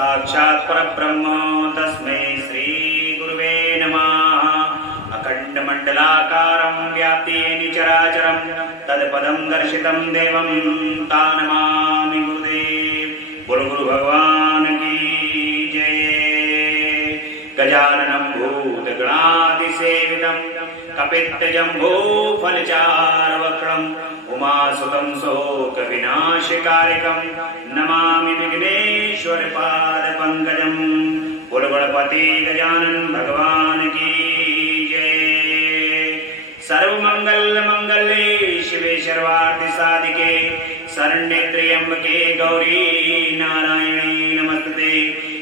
साक्षात् परब्रह्म तस्मै श्री गुरुवे नमः। अखण्डमण्डलाकारं व्याप्तेन चराचरं तत्पदं दर्शितं देवं तानमामि गुरुदेव। बोलो गुरु भगवान की जय। गजाननं भूतगणाधिसेवितं कपित्तजम्बूफलचारुवक्त्रम् उमासुतं शोकविनाशकारिकं नमामि विघ्नेश्वरपादपङ्कजं। बोलो गणपति गजानन भगवान की जय। सर्वमङ्गलमङ्गले शिवे सर्वार्थसाधिके शरण्ये त्र्यम्बके गौरी नारायणी नमस्ते।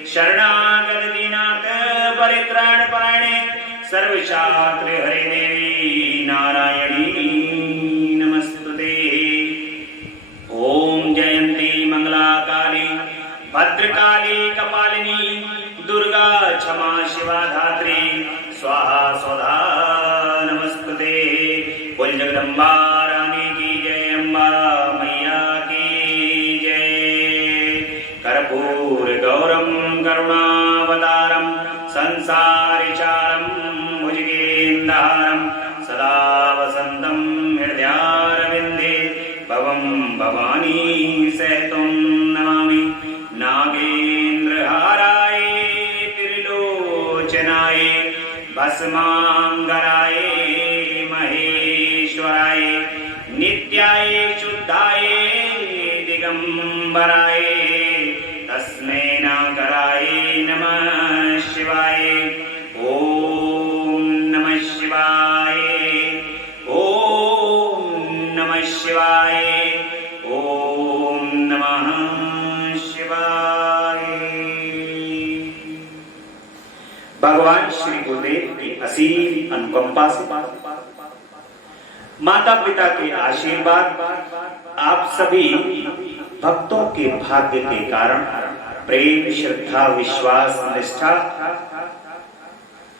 शरणागत दीनाथ परित्राणपरायणे सर्वशास्त्र हरे देवी नारायणी नमस्तुते। ओम जयंती मंगला काली भद्रकाली कपालिनी दुर्गा क्षमा शिवा धात्री स्वाहा स्वधा नमस्तुते। बोल जगदम्बा रानी की जय। अम्बा मैया की जय। कर्पूर गौरम करुणावतारम संसारिचारम भुजगेन्द्रहारम सदा वसंतं हृदयारविंदे भवं भवानी सहितं नमामि। नागेन्द्रहाराय त्रिलोचनाय भस्मांगराय महेश्वराय नित्याय शुद्धाय दिगंबराय तस्मै नागराय नमः शिवाय। ओम नमः शिवाय। ओम नमः शिवाय। ओम नमः शिवाय। भगवान श्री गुरुदेव की असीम अनुकंपा से माता पिता के आशीर्वाद आप सभी भक्तों के भाग्य के कारण प्रेम श्रद्धा विश्वास निष्ठा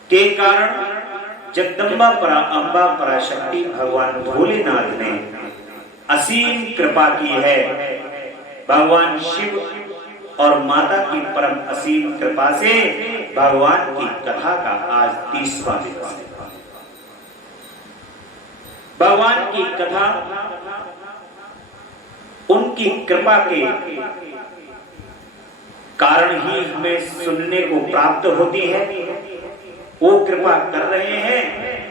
के कारण जगदम्बा परा अम्बा पराशक्ति भगवान भोलेनाथ ने असीम कृपा की है। भगवान शिव और माता की परम असीम कृपा से भगवान की कथा का आज 30वां दिवस है। भगवान की कथा उनकी कृपा के कारण ही हमें सुनने को प्राप्त होती है। वो कृपा कर रहे हैं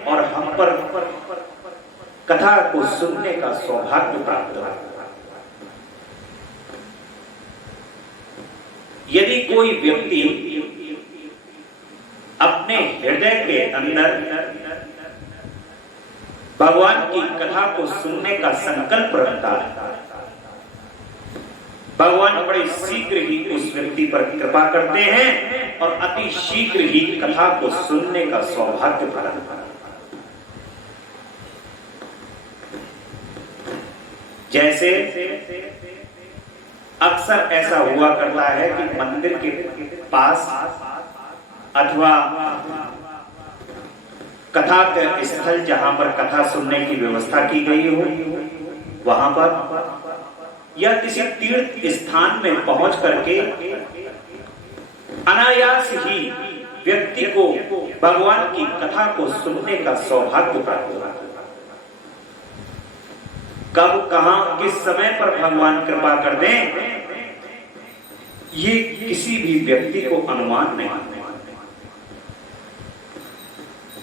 और हम पर कथा को सुनने का सौभाग्य प्राप्त हो। यदि कोई व्यक्ति अपने हृदय के अंदर भगवान की कथा को सुनने का संकल्प रखता है, भगवान बड़े शीघ्र ही उस व्यक्ति पर कृपा करते हैं और अति शीघ्र ही कथा को सुनने का सौभाग्य प्रदान करते हैं। जैसे अक्सर ऐसा हुआ करता है कि मंदिर के पास अथवा कथा के स्थल जहां पर कथा सुनने की व्यवस्था की गई हो वहां पर या किसी तीर्थ स्थान में पहुंच करके अनायास ही व्यक्ति को भगवान की कथा को सुनने का सौभाग्य प्राप्त होता है। कब कहां किस समय पर भगवान कृपा कर दें ये किसी भी व्यक्ति को अनुमान नहीं।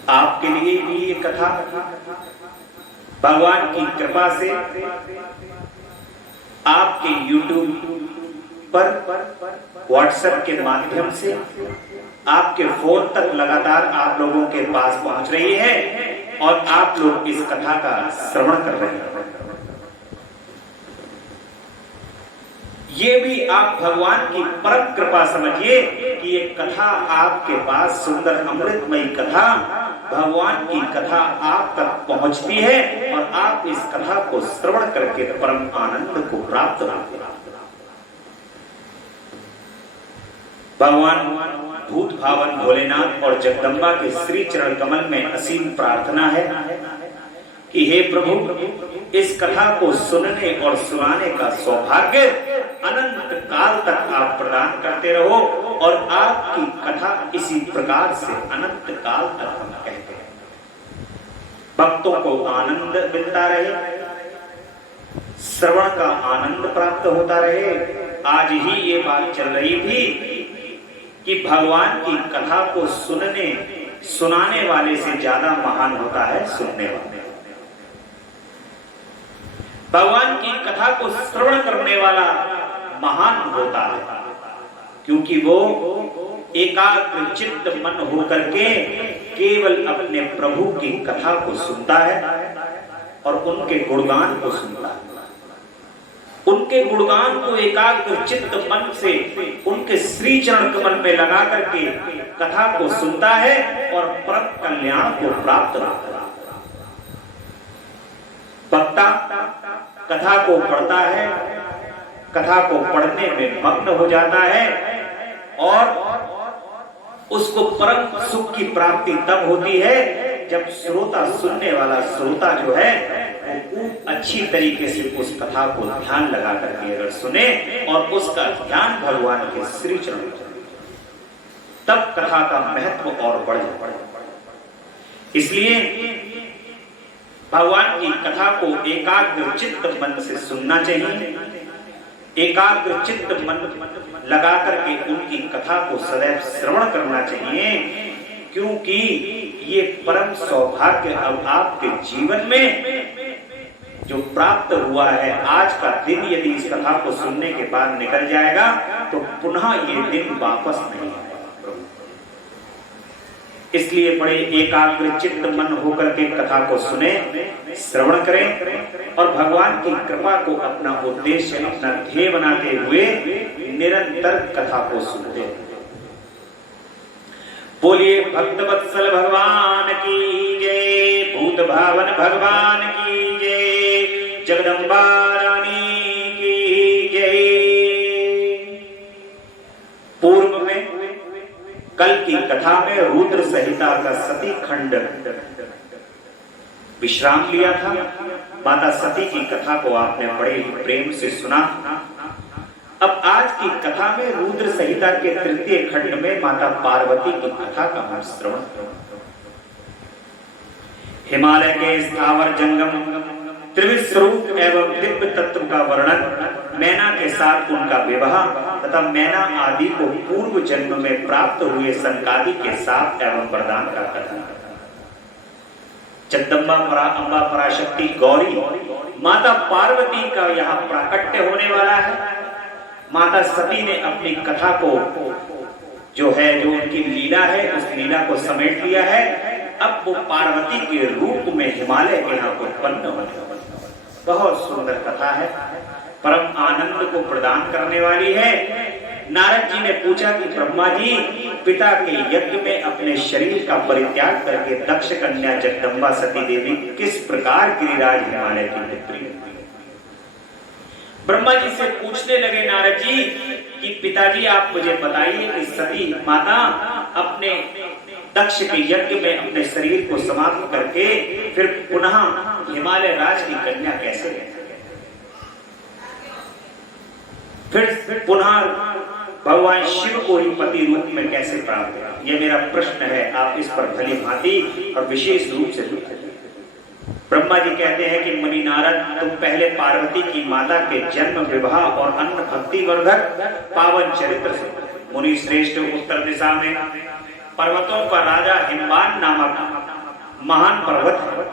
आपके लिए भी ये कथा भगवान की कृपा से आपके YouTube पर WhatsApp के माध्यम से आपके फोन तक लगातार आप लोगों के पास पहुंच रही है और आप लोग इस कथा का श्रवण कर रहे हैं। ये भी आप भगवान की परम कृपा समझिए कि ये कथा आपके पास सुंदर अमृतमयी कथा भगवान की कथा आप तक पहुंचती है और आप इस कथा को श्रवण करके परम आनंद को प्राप्त होते हैं। भगवान भूत भावन भोलेनाथ और जगदम्बा के श्री चरण कमल में असीम प्रार्थना है कि हे प्रभु इस कथा को सुनने और सुनाने का सौभाग्य अनंत काल तक आप प्रदान करते रहो और आपकी कथा इसी प्रकार से अनंत काल तक हम कहते हैं। भक्तों को आनंद मिलता रहे, श्रवण का आनंद प्राप्त होता रहे। आज ही ये बात चल रही थी कि भगवान की कथा को सुनाने वाले से ज्यादा महान होता है सुनने वाले। भगवान की कथा को श्रवण करने वाला महान होता है, क्योंकि वो एकाग्र चित्त मन होकर के केवल अपने प्रभु की कथा को सुनता है और उनके गुणगान को सुनता है। उनके गुणगान को एकाग्र चित्त मन से उनके श्री चरण कमल में लगा करके कथा को सुनता है और परम कल्याण को प्राप्त होता है। वक्ता कथा को पढ़ता है, कथा को पढ़ने में मग्न हो जाता है और उसको परम सुख की प्राप्ति तब होती है जब श्रोता, सुनने वाला श्रोता जो है वो अच्छी तरीके से उस कथा को ध्यान लगा करके अगर सुने और उसका ध्यान भगवान के श्री चरण, तब कथा का महत्व और बढ़ जाता है। इसलिए भगवान की कथा को एकाग्र चित्त मन से सुनना चाहिए, एकाग्र चित्त मन लगा करके उनकी कथा को सदैव श्रवण करना चाहिए, क्योंकि ये परम सौभाग्य अब आपके जीवन में जो प्राप्त हुआ है। आज का दिन यदि इस कथा को सुनने के बाद निकल जाएगा तो पुनः ये दिन वापस नहीं आएगा। इसलिए बड़े एकाग्र चित्त मन होकर के कथा को सुने, श्रवण करें और भगवान की कृपा को अपना उद्देश्य, अपना ध्येय बनाते हुए निरंतर कथा को सुनते हैं। बोलिए भक्तवत्सल भगवान की जय, भूत भावन भगवान की जय, जगदम्बा रानी की जय। पूर्व में कल की कथा में रुद्र संहिता का सती खंड विश्राम लिया था। माता सती की कथा को आपने बड़े ही प्रेम से सुना। अब आज की कथा में रुद्र संहिता के तृतीय खंड में माता पार्वती की कथा का हम श्रवण करेंगे। हिमालय के स्थावर जंगम त्रिविध स्वरूप एवं दिव्य तत्व का वर्णन, मैना के साथ उनका विवाह तथा मैना आदि को पूर्व जन्म में प्राप्त हुए सनकादि के साथ एवं वरदान का कथन। जगदम्बा अम्बा पराशक्ति गौरी माता पार्वती का यहाँ प्राकट्य होने वाला है। माता सती ने अपनी कथा को जो उनकी लीला है उस लीला को समेट लिया है। अब वो पार्वती के रूप में हिमालय के यहाँ उत्पन्न होने वाली। बहुत सुंदर कथा है, परम आनंद को प्रदान करने वाली है। नारद जी ने पूछा कि ब्रह्मा जी, पिता के यज्ञ में अपने शरीर का परित्याग करके दक्ष कन्या जगदम्बा सती देवी किस प्रकार गिरिराज हिमालय की पुत्री है? ब्रह्मा जी से पूछने लगे नारद जी कि पिताजी आप मुझे बताइए कि सती माता अपने दक्ष के यज्ञ में अपने शरीर को समाप्त करके फिर पुनः हिमालय राज की कन्या कैसे है? फिर पुनः भगवान शिव को ही पति रूप में कैसे प्राप्त हुआ? यह मेरा प्रश्न है, आप इस पर भली भांति और विशेष रूप से बताइए। ब्रह्मा जी कहते हैं कि मुनि नारद, तुम पहले पार्वती की माता के जन्म, विवाह और अन्न भक्ति वर्धक पावन चरित्र से मुनि श्रेष्ठ उत्तर दिशा में पर्वतों का राजा हिमवान नामक महान पर्वत है,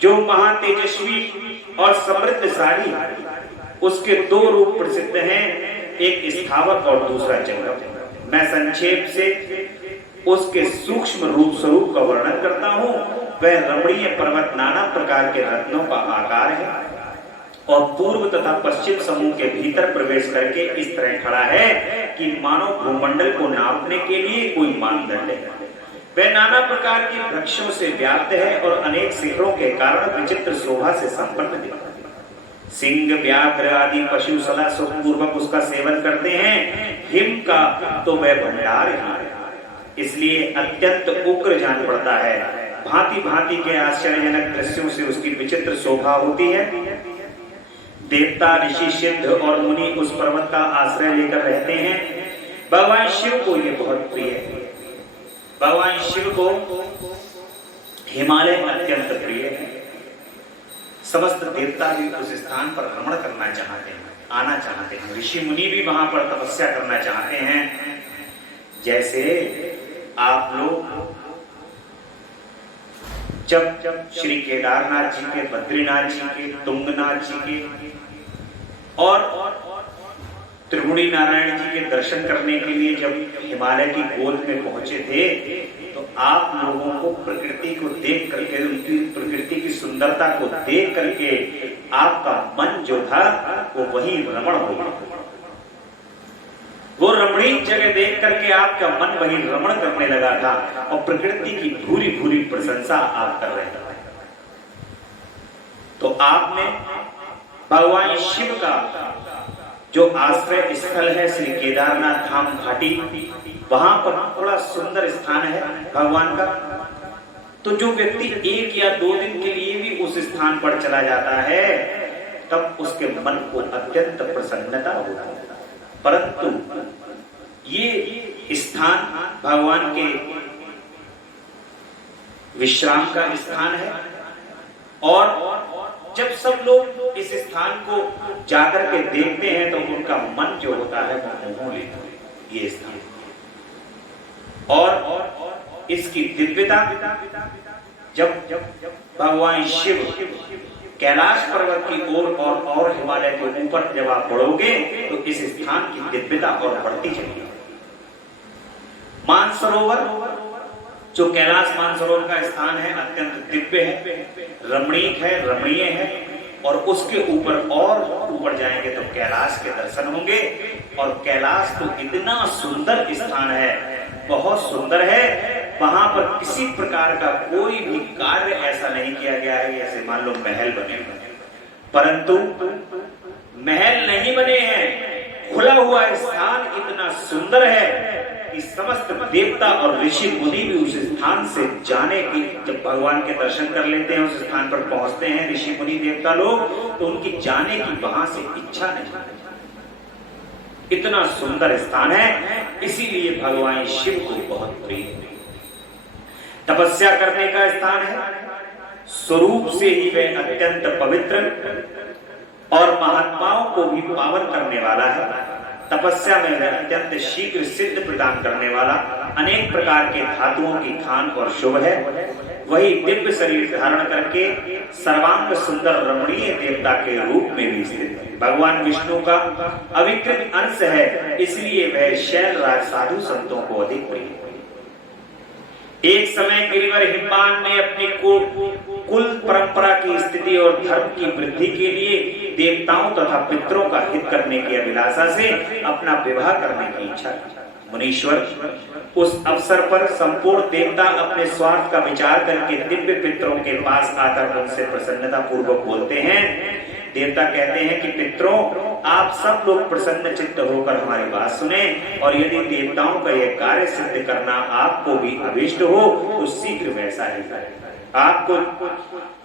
जो महा तेजस्वी और समृद्धशाली है। उसके दो रूप प्रसिद्ध हैं, एक स्थावक और दूसरा जंगम। मैं संक्षेप से उसके सूक्ष्म रूप स्वरूप का वर्णन करता हूँ। वह रमणीय पर्वत नाना प्रकार के रत्नों का आकार है और पूर्व तथा पश्चिम समूह के भीतर प्रवेश करके इस तरह खड़ा है कि मानो भूमंडल को नापने के लिए कोई मानदंड है। वह नाना प्रकार के वृक्षों से व्याप्त है और अनेक शिखरों के कारण विचित्र शोभा से संपन्न दिखता है। सिंह, व्याघ्र आदि पशु सदा सुखपूर्वक उसका सेवन करते हैं। हिम का तो वह भंडार है, इसलिए अत्यंत उग्र जान पड़ता है। भांति भांति के आश्चर्यजनक दृश्यों से उसकी विचित्र शोभा होती है। देवता, ऋषि, सिद्ध और मुनि उस पर्वत का आश्रय लेकर रहते हैं। भगवान शिव को ये बहुत प्रिय है। भगवान शिव को हिमालय अत्यंत प्रिय है। समस्त देवता भी उस स्थान पर भ्रमण करना चाहते हैं, आना चाहते हैं। ऋषि मुनि भी वहां पर तपस्या करना चाहते हैं। जैसे आप लोग जब श्री केदारनाथ जी के, बद्रीनाथ जी के, तुंगनाथ जी के और त्रिगुणी नारायण जी के दर्शन करने के लिए जब हिमालय की गोद में पहुंचे थे, तो आप लोगों को प्रकृति को देख करके, उनकी प्रकृति की सुंदरता को देख करके आपका मन जो था वो वही रमण हो गया। वो रमणीक जगह देख करके आपका मन वही रमण करने लगा था और प्रकृति की भूरी भूरी प्रशंसा आप कर रहे थे। तो आपने भगवान शिव का जो आश्रय स्थल है श्री केदारनाथ धाम घाटी, वहां पर बड़ा सुंदर स्थान है भगवान का। तो जो व्यक्ति 1 या 2 दिन के लिए भी उस स्थान पर चला जाता है, तब उसके मन को अत्यंत प्रसन्नता होती है। परंतु ये स्थान भगवान के विश्राम का स्थान है और जब सब लोग इस स्थान को जाकर के देखते हैं तो उनका मन जो होता है वो मोह लेता है ये स्थान। और इसकी दिव्यता, जब भगवान शिव कैलाश पर्वत की ओर और हिमालय के ऊपर जब आप बढ़ोगे तो इस स्थान की दिव्यता और बढ़ती चलेगी। मानसरोवर जो कैलाश मानसरोवर का स्थान है अत्यंत दिव्य है, रमणीक है, रमणीय है और उसके ऊपर और ऊपर जाएंगे तो कैलाश के दर्शन होंगे। और कैलाश तो इतना सुंदर स्थान है, बहुत सुंदर है। वहां पर किसी प्रकार का कोई भी कार्य ऐसा नहीं किया गया है जैसे मान लो महल बने, परंतु महल नहीं बने हैं। खुला हुआ स्थान इतना सुंदर है कि समस्त देवता और ऋषि मुनि भी उस स्थान से जाने की, जब भगवान के दर्शन कर लेते हैं, उस स्थान पर पहुंचते हैं ऋषि मुनि देवता लोग, तो उनकी जाने की वहां से इच्छा नहीं। इतना सुंदर स्थान है, इसीलिए भगवान शिव को बहुत प्रिय है। तपस्या करने का स्थान है, स्वरूप से ही वह अत्यंत पवित्र और महात्माओं को भी पावन करने वाला है। तपस्या में वह अत्यंत शीघ्र सिद्ध प्रदान करने वाला, अनेक प्रकार के धातुओं की खान और शुभ है। वही दिव्य शरीर धारण करके सर्वांग सुंदर रमणीय देवता के रूप में भी स्थित है। भगवान विष्णु का अविकृत अंश है, इसलिए वह शैलराज साधु संतों को अधिक प्रिय है। एक समय गिरिवर हिमवान ने अपनी कुल परंपरा की स्थिति और धर्म की वृद्धि के लिए देवताओं तथा पितरों का हित करने की अभिलाषा से अपना विवाह करने की इच्छा की। मुनीश्वर उस अवसर पर संपूर्ण देवता अपने स्वार्थ का विचार करके दिव्य पितरों के पास आकर उनसे प्रसन्नता पूर्वक बोलते हैं। देवता कहते हैं कि पितरों, आप सब लोग प्रसन्न चित्त होकर हमारी बात सुने और यदि देवताओं का यह कार्य सिद्ध करना आपको भी अभिष्ट हो तो शीघ्र वैसा ही करें। आपको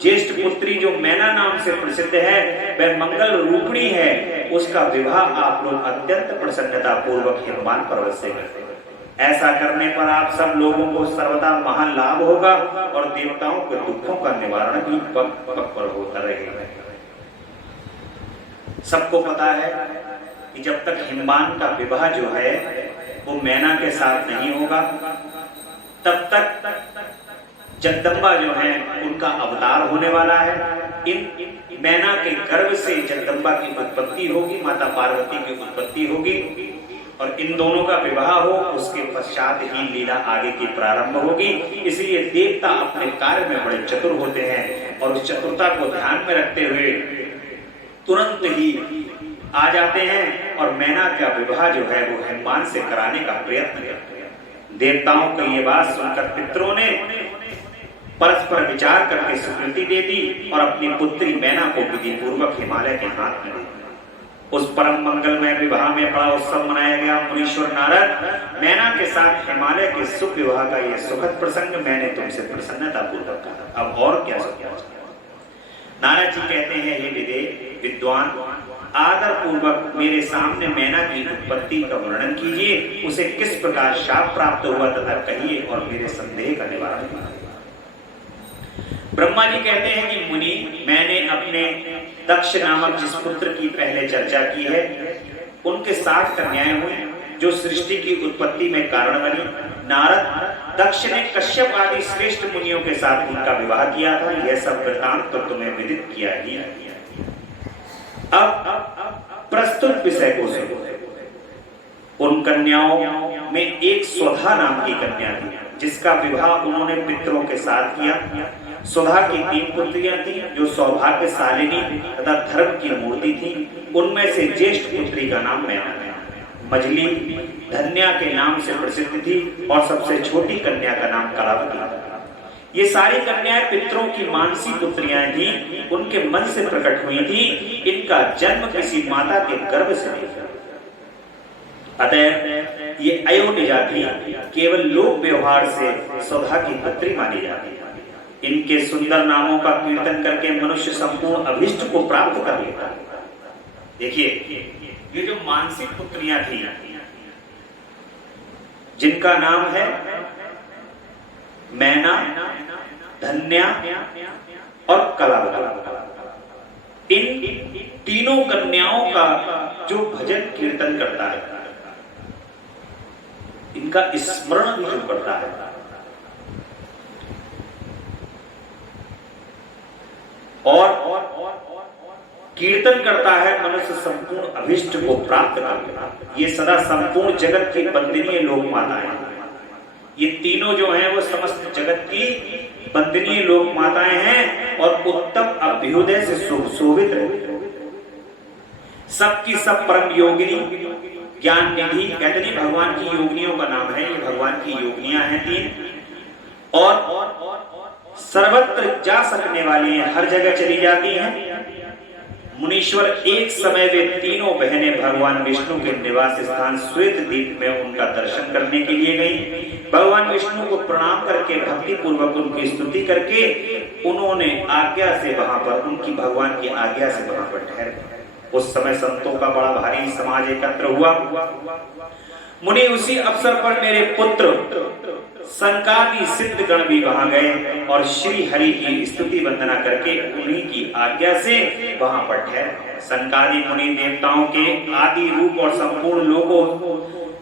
ज्येष्ठ पुत्री जो मैना नाम से प्रसिद्ध है, वह मंगल रूपिणी है, उसका विवाह आप लोग अत्यंत प्रसन्नता पूर्वक हिमवान पर्वत से करते हैं। ऐसा करने पर आप सब लोगों को सर्वदा महान लाभ होगा और देवताओं के दुखों का निवारण भी पग पग पर होता रहेगा। सबको पता है कि जब तक हिमवान का विवाह जो है वो मैना के साथ नहीं होगा, तब तक जगदम्बा जो है उनका अवतार होने वाला है। इन मैना के गर्भ से जगदम्बा की उत्पत्ति होगी, माता पार्वती की उत्पत्ति होगी और इन दोनों का विवाह हो, उसके पश्चात ही लीला आगे की प्रारंभ होगी। इसलिए देवता अपने कार्य में बड़े चतुर होते हैं और उस चतुरता को ध्यान में रखते हुए तुरंत ही आ जाते हैं और मैना का विवाह जो है वो हिमवान से कराने का प्रयत्न करते हैं। देवताओं को ये बात सुनकर पितरों ने परस्पर विचार करके स्वीकृति दे दी और अपनी पुत्री मैना को विधि पूर्वक हिमालय के हाथ में दी। उस परम मंगलमय विवाह में बड़ा उत्सव मनाया गया। मुनीश्वर नारद मैना के साथ हिमालय के सुख विवाह का यह सुखद प्रसंग मैंने तुमसे प्रसन्नता पूर्वक कहा, अब और क्या सुख। नारद जी कहते हैं, हे विद्वान, आदर पूर्वक मेरे सामने मैना की उत्पत्ति का वर्णन कीजिए, उसे किस प्रकार शाप प्राप्त हुआ तथा कहिए और मेरे संदेह का निवारण कीजिए। ब्रह्मा जी कहते हैं कि मुनि, मैंने अपने दक्ष नामक जिस पुत्र की पहले चर्चा की है, उनके 60 कन्याएं हुई जो सृष्टि की उत्पत्ति में कारण बनी। नारद, दक्ष ने कश्यप आदि श्रेष्ठ मुनियों के साथ उनका विवाह किया था। यह सब वृतांत तो तुम्हें विदित किया ही है। अब प्रस्तुत विषय को सुनो। उन कन्याओं में एक स्वधा नाम की कन्या थी, जिसका विवाह उन्होंने पितरों के साथ किया। सुधा की 3 पुत्रियां थी जो सौभाग्यशालिनी तथा धर्म की मूर्ति थी। उनमें से ज्येष्ठ पुत्री का नाम मैना है। मझली धन्या के नाम से प्रसिद्ध थी और सबसे छोटी कन्या का नाम कलावती था। ये सारी कन्याएं पितरों की मानसी पुत्रियां थी, उनके मन से प्रकट हुई थी। इनका जन्म किसी माता के गर्भ से नहीं था, अतः ये अयोनिजा थी, केवल लोक व्यवहार से सुधा की पुत्री मानी जाती है। इनके सुंदर नामों का कीर्तन करके मनुष्य संपूर्ण अभिष्ट को प्राप्त कर लेता है। देखिए, ये जो मानसिक पुत्रियां थी, जिनका नाम है मैना, धन्या और कलावती, इन तीनों कन्याओं का जो भजन कीर्तन करता है, इनका स्मरण भी जो करता है, और कीर्तन करता है, मनुष्य संपूर्ण अभिष्ट को प्राप्त करता। ये सदा संपूर्ण जगत की वंदनीय लोक माताएं, ये तीनों जो हैं वो समस्त जगत की वंदनीय लोक माताएं हैं और उत्तम अभ्युदय से शोभित है। सबकी सब परम योगिनी, ज्ञान निधि, कहते नहीं भगवान की योगिनियों का नाम है, ये भगवान की योगिनियां हैं 3, और सर्वत्र जा सकने वाली हैं, हर जगह चली जाती हैं। मुनीश्वर एक समय वे तीनों बहनें भगवान विष्णु के निवास स्थान श्वेत द्वीप में उनका दर्शन करने के लिए गईं। भगवान विष्णु को प्रणाम करके भक्ति पूर्वक उनकी स्तुति करके उन्होंने आज्ञा से वहां पर, उनकी भगवान की आज्ञा से वहां पर ठहरे। उस समय संतों का बड़ा भारी समाज एकत्र हुआ। मुनि, उसी अवसर पर मेरे पुत्र संकादी सिद्ध गण भी वहां गए और श्री हरि की स्तुति वंदना करके उन्हीं की आज्ञा से वहां पर ठहरे। संकादी मुनि देवताओं के आदि रूप और संपूर्ण लोगों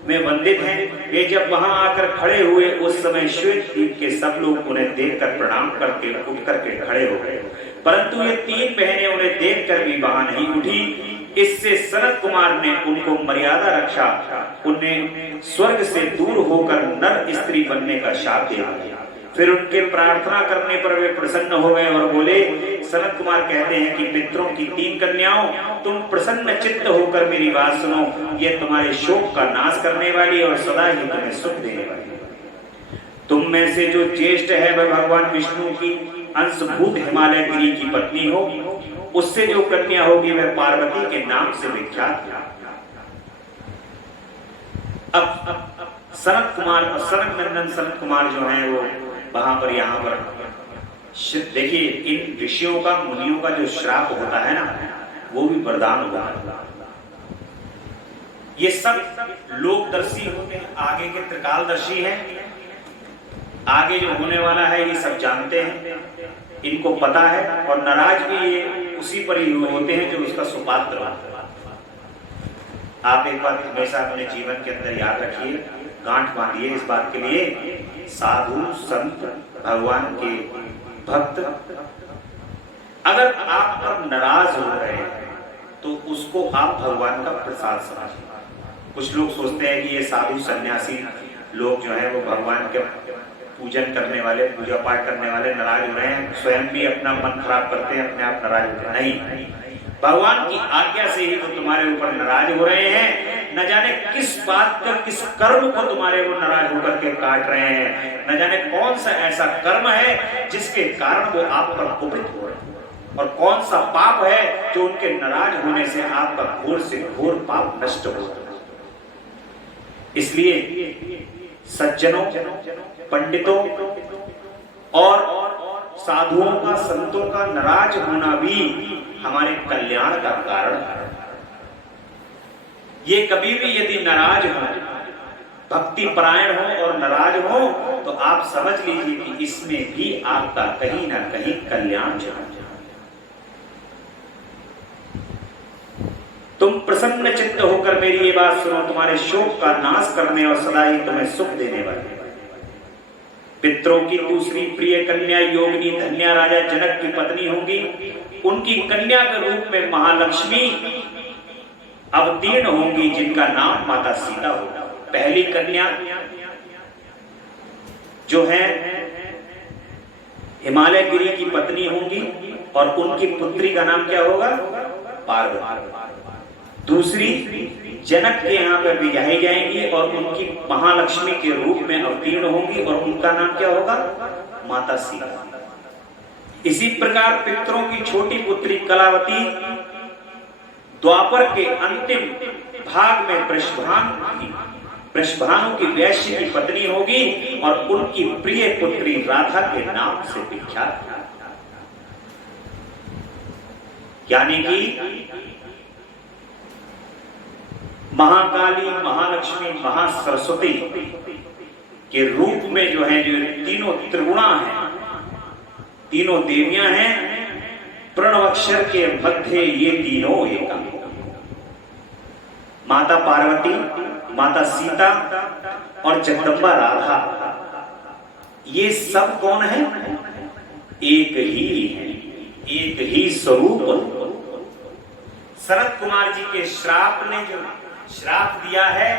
में वंदित हैं। वे जब वहां आकर खड़े हुए, उस समय श्वेत द्वीप के सब लोग उन्हें देखकर प्रणाम करके उठ करके खड़े हो गए, परंतु ये 3 बहनें उन्हें देखकर भी वहां नहीं उठी। इससे सनत कुमार ने उनको मर्यादा रक्षा, उन्हें स्वर्ग से दूर होकर नर स्त्री बनने का शाप दे दिया। फिर उनके प्रार्थना करने पर वे प्रसन्न हो गए और बोले, सनत कुमार कहते हैं कि पितरों की 3 कन्याओं, तुम प्रसन्न चित्त होकर मेरी बात सुनो। ये तुम्हारे शोक का नाश करने वाली और सदा ही तुम्हें सुख देने वाली है। तुम में से जो ज्येष्ठ है वह भगवान विष्णु की अंशभूत हिमालय गिरी की पत्नी हो। उससे जो कन्या होगी वह पार्वती के नाम से विख्यात है। अब सनत कुमार, सनत नंदन सनत कुमार जो हैं वो वहां पर, यहाँ पर देखिए, इन ऋषियों का, मुनियों का जो श्राप होता है ना, वो भी वरदान होता है। ये सब लोकदर्शी होते हैं, आगे के त्रिकालदर्शी हैं। आगे जो होने वाला है ये सब जानते हैं, इनको पता है, और नाराज भी ये उसी पर ही होते हैं जो उसका सुपात्र होता है। आप एक बात हमेशा अपने जीवन के अंदर याद रखिए, गांठ बांधिए इस बात के लिए, साधु संत भगवान के भक्त अगर आप पर नाराज हो रहे हैं तो उसको आप भगवान का प्रसाद समझिए। कुछ लोग सोचते हैं कि ये साधु सन्यासी लोग जो है वो भगवान के पूजन करने वाले, पूजा पाठ करने वाले नाराज हो रहे हैं, स्वयं भी अपना मन खराब करते हैं, अपने आप नाराज होते हैं। नहीं, भगवान की आज्ञा से ही वो तुम्हारे ऊपर नाराज हो रहे हैं। न जाने किस बात का, किस कर्म को तुम्हारे वो नाराज होकर के काट रहे हैं। न जाने कौन सा ऐसा कर्म है जिसके कारण वो आप पर कुपित हो रहे हैं, और कौन सा पाप है जो उनके नाराज होने से आपका घोर से घोर पाप नष्ट हो रहा है। इसलिए सज्जनों, पंडितों और साधुओं का, संतों का नाराज होना भी हमारे कल्याण का कारण है। ये कभी भी यदि नाराज हो, भक्ति परायण हो और नाराज हो, तो आप समझ लीजिए कि इसमें भी आपका कहीं ना कहीं कल्याण जाए। तुम प्रसन्न चित्त होकर मेरी ये बात सुनो, तुम्हारे शोक का नाश करने और सदा ही तुम्हें सुख देने वाले पितरों की दूसरी प्रिय कन्या योगिनी धन्या राजा जनक की पत्नी होंगी। उनकी कन्या के रूप में महालक्ष्मी अवतीर्ण होंगी, जिनका नाम माता सीता होगा। पहली कन्या जो है हिमालय गिरी की पत्नी होंगी और उनकी पुत्री का नाम क्या होगा? पार्वती। दूसरी जनक के यहाँ पर विजाई जाएंगी और उनकी महालक्ष्मी के रूप में अवतीर्ण होंगी और उनका नाम क्या होगा? माता सीता। इसी प्रकार पितरों की छोटी पुत्री कलावती द्वापर के अंतिम भाग में वृषभानु की वैश्य की पत्नी होगी और उनकी प्रिय पुत्री राधा के नाम से विख्यात, यानी कि महाकाली, महालक्ष्मी, महासरस्वती के रूप में जो है, जो तीनों त्रिगुणा हैं, तीनों देवियां हैं, प्रणवाक्षर के मध्य ये तीनों एक। माता पार्वती, माता सीता और जगदम्बा राधा, ये सब कौन है? एक ही है, एक ही स्वरूप। शरद कुमार जी के श्राप ने जो श्राप दिया है,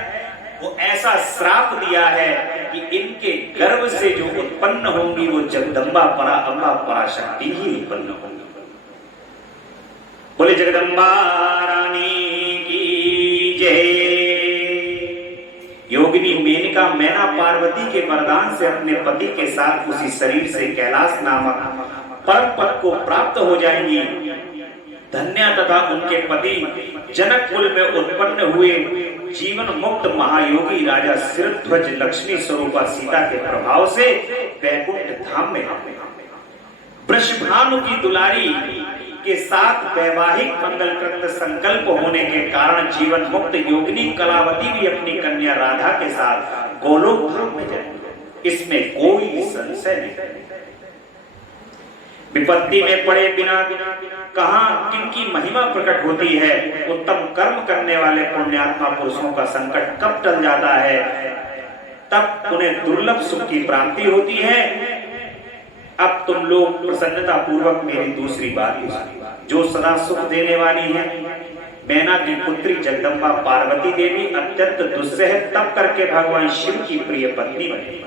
वो ऐसा श्राप दिया है कि इनके गर्भ से जो उत्पन्न होंगी वो जगदम्बा परा अम्बा पराशक्ति ही उत्पन्न होंगी। बोले जगदम्बा रानी की जय। योगिनी मेनका मैना पार्वती के वरदान से अपने पति के साथ उसी शरीर से कैलाश नामक परम पद को प्राप्त हो जाएंगी। धन्या तथा उनके पति जनक कुल में उत्पन्न हुए जीवन मुक्त महायोगी राजा सिरध्वज लक्ष्मी स्वरूपा सीता के प्रभाव से वैकुंठ धाम में वृषभानु की दुलारी के साथ वैवाहिक मंगलकृत संकल्प होने के कारण जीवन मुक्त योगिनी कलावती भी अपनी कन्या राधा के साथ गोलोक धाम में जाएंगे। इसमें कोई संशय नहीं। विपत्ति में पड़े बिना कहां किनकी महिमा प्रकट होती है। उत्तम कर्म करने वाले पुण्यात्मा पुरुषों का संकट कब टल जाता है, तब उन्हें दुर्लभ सुख की प्राप्ति होती है। अब तुम लोग प्रसन्नता पूर्वक मेरी दूसरी बात जो सदा सुख देने वाली है, मैना की पुत्री जगदम्बा पार्वती देवी अत्यंत दुस्सह तप करके भगवान शिव की प्रिय पत्नी बनी।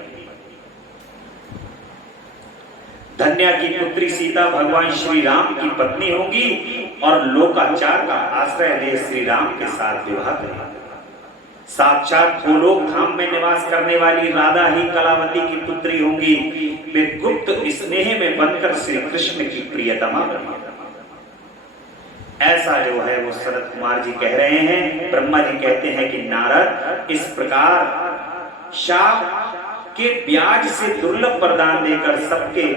धन्या की पुत्री सीता भगवान श्री राम की पत्नी होंगी और लोकाचार का आश्रय ले श्री राम के साथ विवाह करेंगे। साक्षात गोलोक धाम में निवास करने वाली राधा ही कलावती की पुत्री होंगी। वे गुप्त स्नेह में बनकर श्री कृष्ण की प्रियतमा बनी। ऐसा जो है वो शरद कुमार जी कह रहे हैं। ब्रह्मा जी कहते हैं कि नारद, इस प्रकार शाप के ब्याज से दुर्लभ वरदान देकर सबके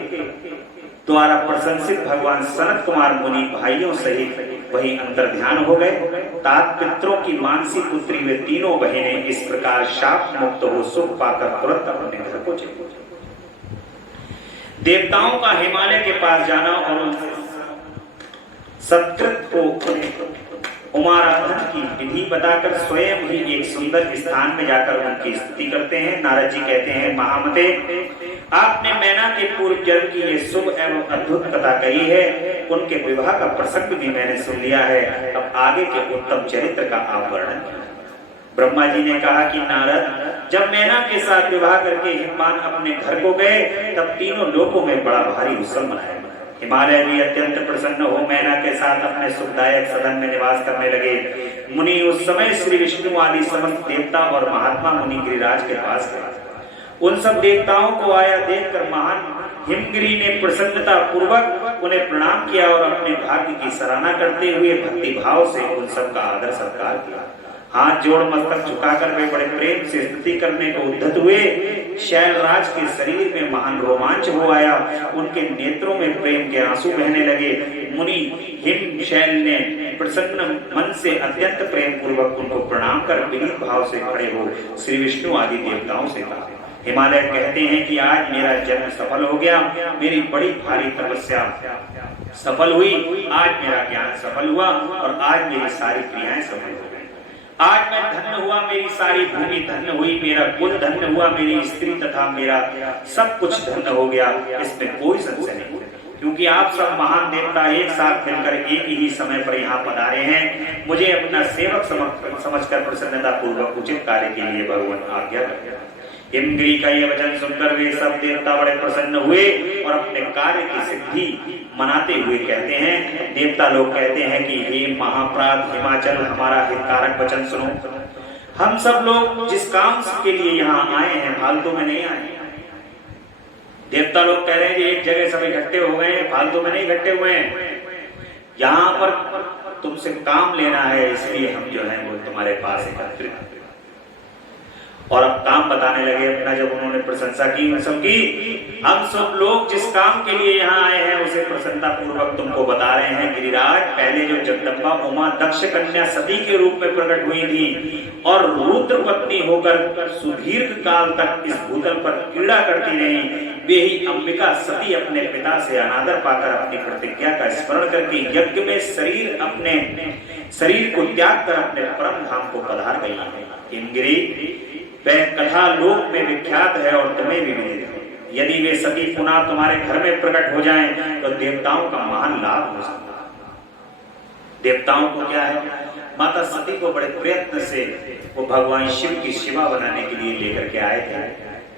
द्वारा प्रशंसित भगवान सनत कुमार मुनि भाइयों सहित वही अंतर्ध्यान हो गए। तात पितरों की मानसी पुत्री वे तीनों बहनें इस प्रकार शाप मुक्त हो सुख पाकर तुरंत अपने घर को चली। देवताओं का हिमालय के पास जाना और उनसे सत्कृत को उमाराधन की विधि बताकर स्वयं ही एक सुंदर स्थान में जाकर उनकी स्तुति करते हैं। नारद जी कहते हैं, महामते, आपने मैना के पूर्व जन्म की ये शुभ एवं अद्भुत कथा कही है। उनके विवाह का प्रसंग भी मैंने सुन लिया है। अब आगे के उत्तम चरित्र का आप वर्णन करें। ब्रह्मा जी ने कहा कि नारद, जब मैना के साथ विवाह करके हिमान अपने घर को गए, तब तीनों लोगों में बड़ा भारी उत्सव मनाया। हिमालय भी अत्यंत प्रसन्न हो मैना के साथ अपने सुखदायक सदन में निवास करने लगे। मुनि उस समय श्री विष्णु आदि समस्त देवता और महात्मा मुनि गिरिराज के पास गए। उन सब देवताओं को आया देखकर महान हिमगिरी ने प्रसन्नता पूर्वक उन्हें प्रणाम किया और अपने भाग्य की सराहना करते हुए भक्ति भाव से उन सब का आदर सत्कार किया। हाथ जोड़ मस्तक झुकाकर वे बड़े प्रेम से स्तुति करने को उद्धत हुए। शैलराज के शरीर में महान रोमांच हो आया। उनके नेत्रों में प्रेम के आंसू बहने लगे। मुनि हिम शैल ने प्रसन्न मन से अत्यंत प्रेम पूर्वक उनको प्रणाम कर विनीत भाव से खड़े हो श्री विष्णु आदि देवताओं से कहा, हिमालय कहते हैं कि आज मेरा जन्म सफल हो गया, मेरी बड़ी भारी तपस्या सफल हुई, आज मेरा ज्ञान सफल हुआ और आज मेरी सारी क्रियाएं सफल हो गई। आज मैं धन्य हुआ, मेरी सारी भूमि धन्य हुई, मेरा कुल धन्य हुआ, मेरी स्त्री तथा मेरा सब कुछ धन्य हो गया, इसमें कोई संशय नहीं, क्योंकि आप सब महान देवता एक साथ मिलकर एक ही समय पर यहाँ पधारे हैं। मुझे अपना सेवक समझकर प्रसन्नता पूर्वक उचित कार्य के लिए भगवान आज्ञा करें। हिमगिरी का यह वचन सुनकर वे सब देवता बड़े प्रसन्न हुए और अपने कार्य की सिद्धि मनाते हुए कहते हैं, देवता लोग कहते हैं कि हे महाप्रात हिमाचल, हमारा हितकारक वचन सुनो। हम सब लोग जिस काम के लिए यहाँ आए हैं फालतू में नहीं आए। देवता लोग कह रहे हैं कि एक जगह सब इकट्ठे हो गए हैं, फालतू में नहीं इकट्ठे हुए हैं, यहाँ पर तुमसे काम लेना है, इसलिए हम जो है वो तुम्हारे पास एकत्रित हैं। और अब काम बताने लगे अपना। जब उन्होंने प्रशंसा की सबकी, हम सब लोग जिस काम के लिए यहाँ आए हैं उसे प्रसन्नता पूर्वक तुमको बता रहे हैं। गिरिराज, पहले जो जगदम्बा उमा दक्ष कन्या सती के रूप में प्रकट हुई थी और रुद्र पत्नी होकर सुदीर्घ काल तक इस भूतल पर क्रीड़ा करती रही, वे ही अंबिका सती अपने पिता से अनादर पाकर अपनी प्रतिज्ञा का स्मरण करके यज्ञ में शरीर को त्याग कर अपने परम धाम को पधार गई है। हिमगिरी, वह कथा लोक में विख्यात है और तुम्हें भी विदित है। यदि वे सती पुनः तुम्हारे घर में प्रकट हो जाएं, तो देवताओं का महान लाभ हो सकता है। देवताओं को क्या है, माता सती को बड़े प्रयत्न से वो भगवान शिव की सेवा बनाने के लिए लेकर के आए थे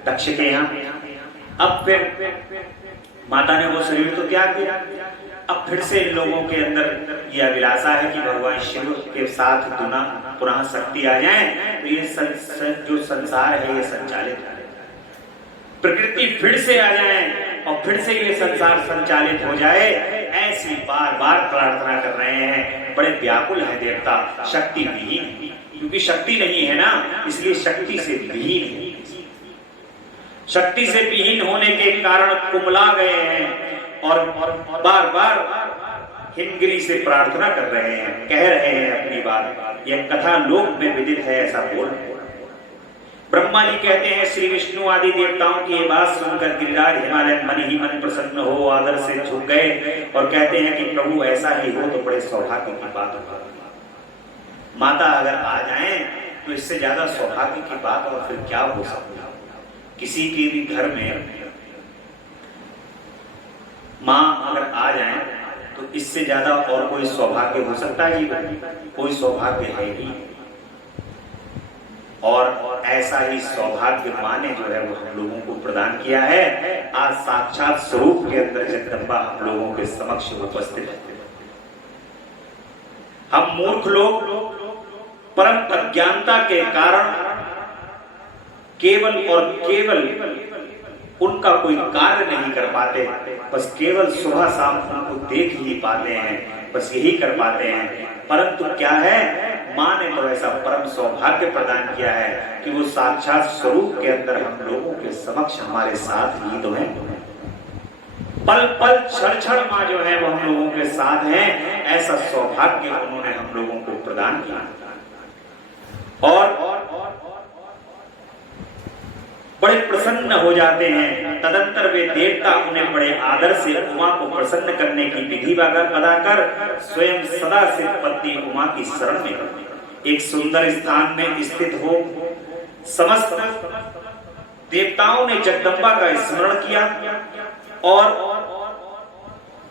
दक्ष के यहाँ। अब फिर माता ने वो शरीर तो त्याग दिया, अब फिर से इन लोगों के अंदर यह अभिलाषा है कि भगवान शिव के साथ पुनः शक्ति आ जाए, तो ये जो संसार है ये संचालित है, प्रकृति फिर से आ जाए और फिर से ये संसार संचालित हो जाए, ऐसी बार बार प्रार्थना कर रहे हैं। बड़े व्याकुल है देवता, शक्ति विहीन, क्योंकि शक्ति नहीं है ना, इसलिए शक्ति से विहीन है। शक्ति से विहीन होने के कारण कुमला गए हैं और बार बार हिमगिरी से प्रार्थना कर रहे हैं, कह रहे हैं अपनी बात। यह कथा लोक में विदित है, ऐसा बोल रहे हैं। ब्रह्मा जी कहते हैं, श्री विष्णु आदि देवताओं की ये बात सुनकर गिरिराज हिमालय मन ही मन प्रसन्न हो आदर से झुक गए और कहते हैं कि प्रभु ऐसा ही हो तो बड़े सौभाग्य की बात हो। माता अगर आ जाए तो इससे ज्यादा सौभाग्य की बात और फिर क्या हो सकती है। किसी के भी घर में माँ अगर आ जाए तो इससे ज्यादा और कोई सौभाग्य हो सकता है? कोई सौभाग्य है ही। और ऐसा ही सौभाग्य माँ ने जो है वो हम लोगों को प्रदान किया है। आज साक्षात स्वरूप के अंदर जगदम्बा हम लोगों के समक्ष उपस्थित है। हम मूर्ख लोग परम अज्ञानता के कारण केवल और केवल उनका कोई कार्य नहीं कर पाते, बस केवल सुबह शाम उनको देख ही पाते हैं, बस यही कर पाते हैं। परंतु क्या है, माँ ने तो ऐसा परम सौभाग्य प्रदान किया है कि वो साक्षात स्वरूप के अंदर हम लोगों के समक्ष हमारे साथ ही तो है। पल पल क्षण क्षण माँ जो है वो हम लोगों के साथ है। ऐसा सौभाग्य उन्होंने हम लोगों को प्रदान किया। और बड़े प्रसन्न हो जाते हैं। तदंतर वे देवता उन्हें बड़े आदर से उमा को प्रसन्न करने की विधि बताकर स्वयं सदा से पत्नी उमा की शरण में एक सुंदर स्थान में स्थित हो समस्त देवताओं ने जगदम्बा का स्मरण किया और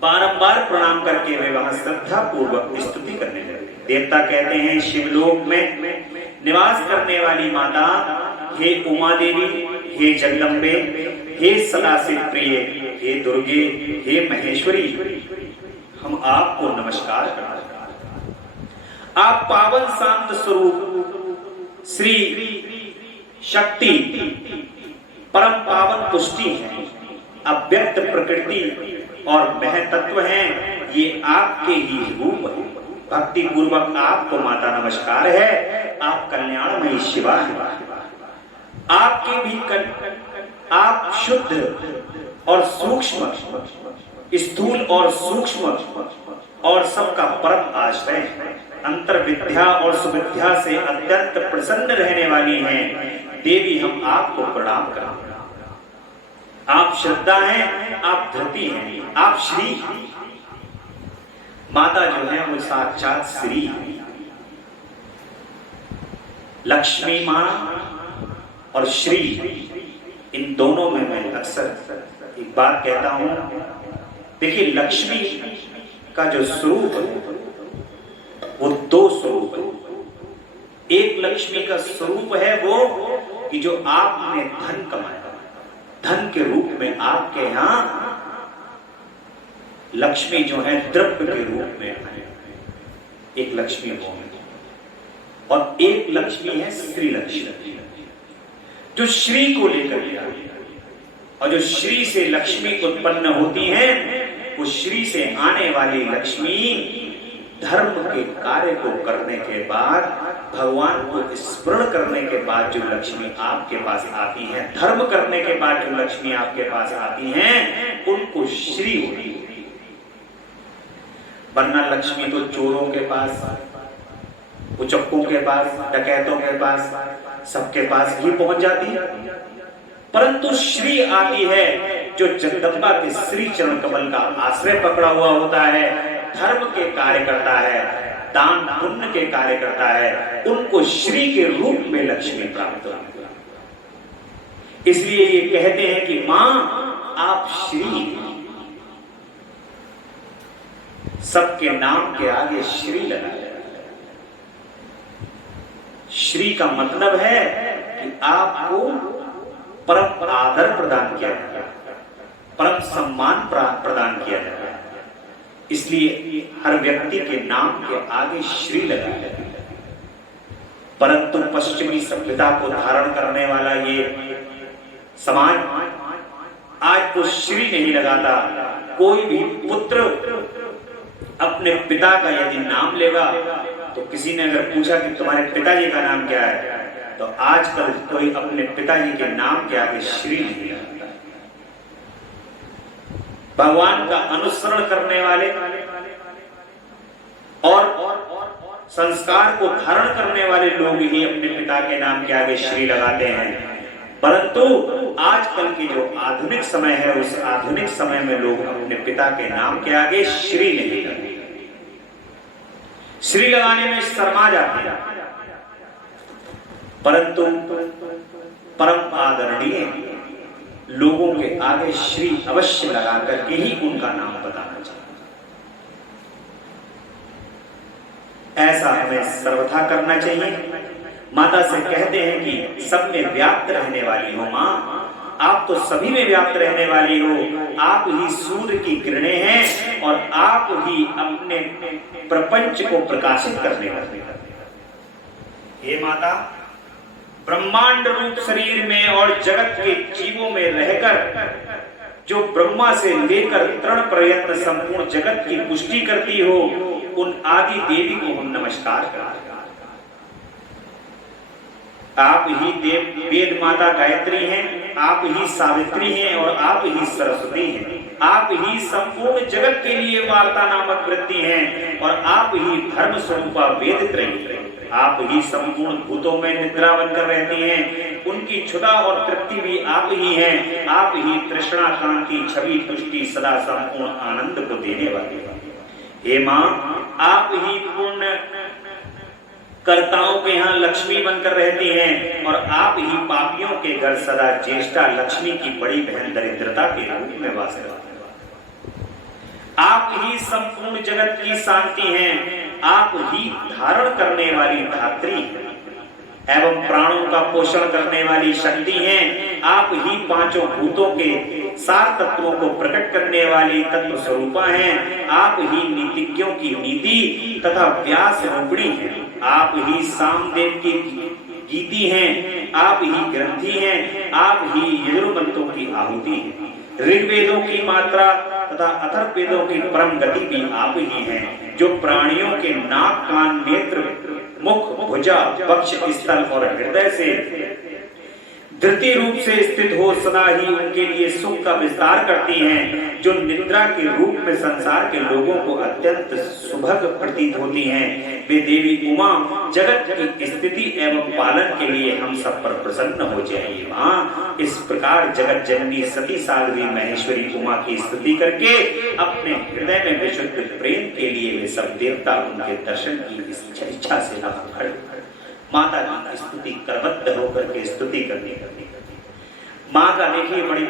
बारंबार प्रणाम करके वे वहां श्रद्धा पूर्वक स्तुति करने लगे। देवता कहते हैं, शिवलोक में निवास करने वाली माता, हे उमा देवी, हे जगदम्बे, हे सदाशिव प्रिय, हे दुर्गे, हे महेश्वरी, हम आपको नमस्कार करते हैं। आप पावन शांत स्वरूप श्री शक्ति परम पावन पुष्टि है, अव्यक्त प्रकृति और महतत्व हैं। ये आपके ही रूप है। भक्ति पूर्वक आपको माता नमस्कार है। आप कल्याणमयी शिवा है। आपके भी आप शुद्ध और सूक्ष्म, स्थूल और सूक्ष्म और सबका परम आश्रय है। अंतर विद्या और सुविद्या से अत्यंत प्रसन्न रहने वाली हैं देवी, हम आपको प्रणाम करते हैं। आप श्रद्धा हैं, आप धृति हैं, आप श्री। माता जो है वो साक्षात श्री, लक्ष्मी मां और श्री, इन दोनों में मैं अक्सर एक बात कहता हूं। देखिए, लक्ष्मी का जो स्वरूप है वो दो स्वरूप है। एक लक्ष्मी का स्वरूप है वो कि जो आपने धन कमाया, धन के रूप में आपके यहां लक्ष्मी जो है द्रव्य के रूप में है, एक लक्ष्मी वो है। और एक लक्ष्मी है श्री लक्ष्मी, जो श्री को लेकर के आती है। और जो श्री से लक्ष्मी उत्पन्न होती है, वो श्री से आने वाली लक्ष्मी धर्म के कार्य को करने के बाद, भगवान को स्मरण करने के बाद जो लक्ष्मी आपके पास आती है, धर्म करने के बाद जो लक्ष्मी आपके पास आती हैं, उनको श्री होती है। वरना लक्ष्मी तो चोरों के पास, उचक्कों के पास, डकैतों के पास, सबके पास ही पहुंच जाती है। परंतु श्री आती है जो जगदम्बा के श्री चरण कमल का आश्रय पकड़ा हुआ होता है, धर्म के कार्य करता है, दान पुण्य के कार्य करता है, उनको श्री के रूप में लक्ष्मी प्राप्त होती है। इसलिए ये कहते हैं कि मां आप श्री, सबके नाम के आगे श्री लगाया। श्री का मतलब है कि आपको परम आदर प्रदान किया जाता है, परम सम्मान प्रदान किया जाता है। इसलिए हर व्यक्ति के नाम के आगे श्री लगाया जाता है। परंतु पश्चिमी सभ्यता को धारण करने वाला ये समाज आज तो श्री नहीं लगाता। कोई भी पुत्र अपने पिता का यदि नाम लेगा, तो किसी ने अगर पूछा कि तुम्हारे पिताजी का नाम क्या है, तो आजकल कोई अपने पिताजी के नाम के आगे श्री नहीं लगाता। भगवान का अनुसरण करने वाले और संस्कार को धारण करने वाले लोग ही अपने पिता के नाम के आगे श्री लगाते हैं। परंतु आजकल की जो आधुनिक समय है, उस आधुनिक समय में लोग अपने पिता के नाम के आगे श्री नहीं लगाते। श्री लगाने में शर्मा जाते हैं। परंतु परम आदरणीय लोगों के आगे श्री अवश्य लगा करके ही उनका नाम बताना चाहिए। ऐसा हमें सर्वथा करना चाहिए। माता से कहते हैं कि सब में व्याप्त रहने वाली हो मां, आप तो सभी में व्याप्त रहने वाली हो। आप ही सूर्य की किरणें हैं और आप ही अपने प्रपंच को प्रकाशित करने वाली। हे माता, ब्रह्मांड रूप शरीर में और जगत के जीवों में रहकर जो ब्रह्मा से लेकर तृण पर्यंत संपूर्ण जगत की पुष्टि करती हो, उन आदि देवी को हम नमस्कार करते हैं। आप ही देव वेद माता गायत्री हैं, आप ही सावित्री हैं और आप ही सरस्वती हैं। आप ही संपूर्ण जगत के लिए वार्ता नामक वृत्ति हैं और आप ही धर्म स्वरूपा वेद त्रयी। आप ही संपूर्ण भूतों में निद्रा बनकर रहती हैं, उनकी क्षुधा और तृप्ति भी आप ही हैं। आप ही तृष्णा कांति छवि तुष्टि सदा संपूर्ण आनंद को देने वाली। हे मां, आप ही पूर्ण कर्ताओं के यहाँ लक्ष्मी बनकर रहती हैं और आप ही पापियों के घर सदा ज्येष्ठा लक्ष्मी की बड़ी बहन दरिद्रता के रूप में वास करती हैं। आप ही संपूर्ण जगत की शांति हैं। आप ही धारण करने वाली धात्री एवं प्राणों का पोषण करने वाली शक्ति हैं। आप ही पांचों भूतों के सात तत्वों को प्रकट करने वाली तत्व स्वरूपा हैं। आप ही नीतिज्ञों की नीति तथा व्यास रूपिणी हैं। आप ही सामदेव की गीति हैं। आप ही ग्रंथि हैं। आप ही यजुर्मंत्रों की आहुति हैं। ऋग्वेदों की मात्रा तथा अथर्ववेदों की परम गति भी आप ही हैं, जो प्राणियों के नाक कान नेत्र मुख भुजा पक्ष स्थल और हृदय से धृति रूप से स्थित हो सदा ही उनके लिए सुख का विस्तार करती हैं, जो निद्रा के रूप में संसार के लोगों को अत्यंत सुभग प्रतीत होती हैं। वे देवी उमा जगत की स्थिति एवं पालन के लिए हम सब पर प्रसन्न हो जाइए। माँ, इस प्रकार जगत जननी सती साध्वी महेश्वरी उमा की स्तुति करके अपने हृदय में विशुद्ध प्रेम के लिए वे सब देवता उनके दर्शन की इच्छा से खड़े माता की स्तुति करबद्ध होकर के स्तुति करनी माँ का। देखिए बड़ी,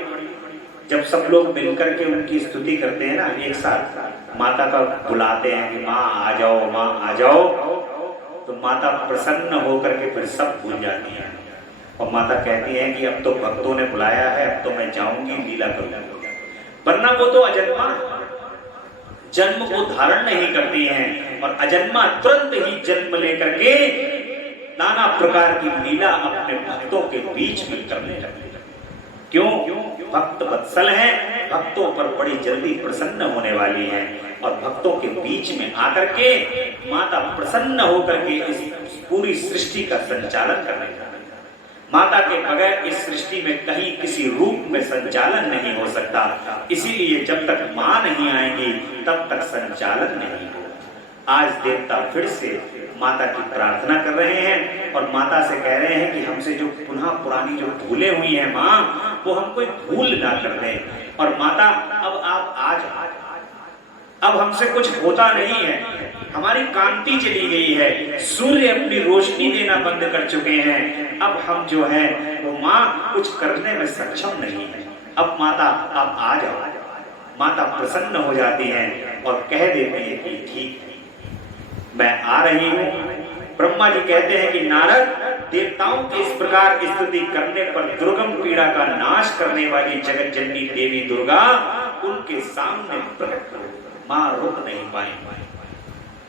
जब सब लोग मिलकर के उनकी स्तुति करते हैं ना, एक साथ माता का बुलाते हैं कि माँ आ जाओ, माँ आ जाओ, तो माता प्रसन्न होकर के फिर सब भूल जाती है और माता कहती है कि अब तो भक्तों ने बुलाया है, अब तो मैं जाऊंगी, लीला करूंगी। वरना वो तो अजन्मा जन्म को धारण नहीं करती हैं और अजन्मा तुरंत ही जन्म लेकर के नाना प्रकार की लीला अपने भक्तों के बीच में करने लगे। क्यों? भक्त वत्सल हैं, भक्तों पर बड़ी जल्दी प्रसन्न होने वाली हैं और भक्तों के बीच में आकर के माता प्रसन्न होकर के इस पूरी सृष्टि का संचालन करने लगी। माता के बगैर इस सृष्टि में कहीं किसी रूप में संचालन नहीं हो सकता, इसीलिए जब तक माँ नहीं आएगी तब तक संचालन नहीं होगा। आज देवता फिर से माता की प्रार्थना कर रहे हैं और माता से कह रहे हैं कि हमसे जो पुनः पुरानी जो भूले हुई हैं माँ, वो हम कोई भूल ना कर दें। और माता अब आप आज अब हमसे कुछ होता नहीं है, हमारी कांति चली गई है, सूर्य अपनी रोशनी देना बंद कर चुके हैं, अब हम जो है वो माँ कुछ करने में सक्षम नहीं है। अब माता आप आ जाओ। माता प्रसन्न हो जाती हैं और कह देती है कि ठीक है, मैं आ रही हूं। ब्रह्मा जी कहते हैं कि नारद, देवताओं की इस प्रकार स्तुति करने पर दुर्गम पीड़ा का नाश करने वाली जगत जननी देवी दुर्गा उनके सामने प्रकट हो। मां रुक नहीं पाई।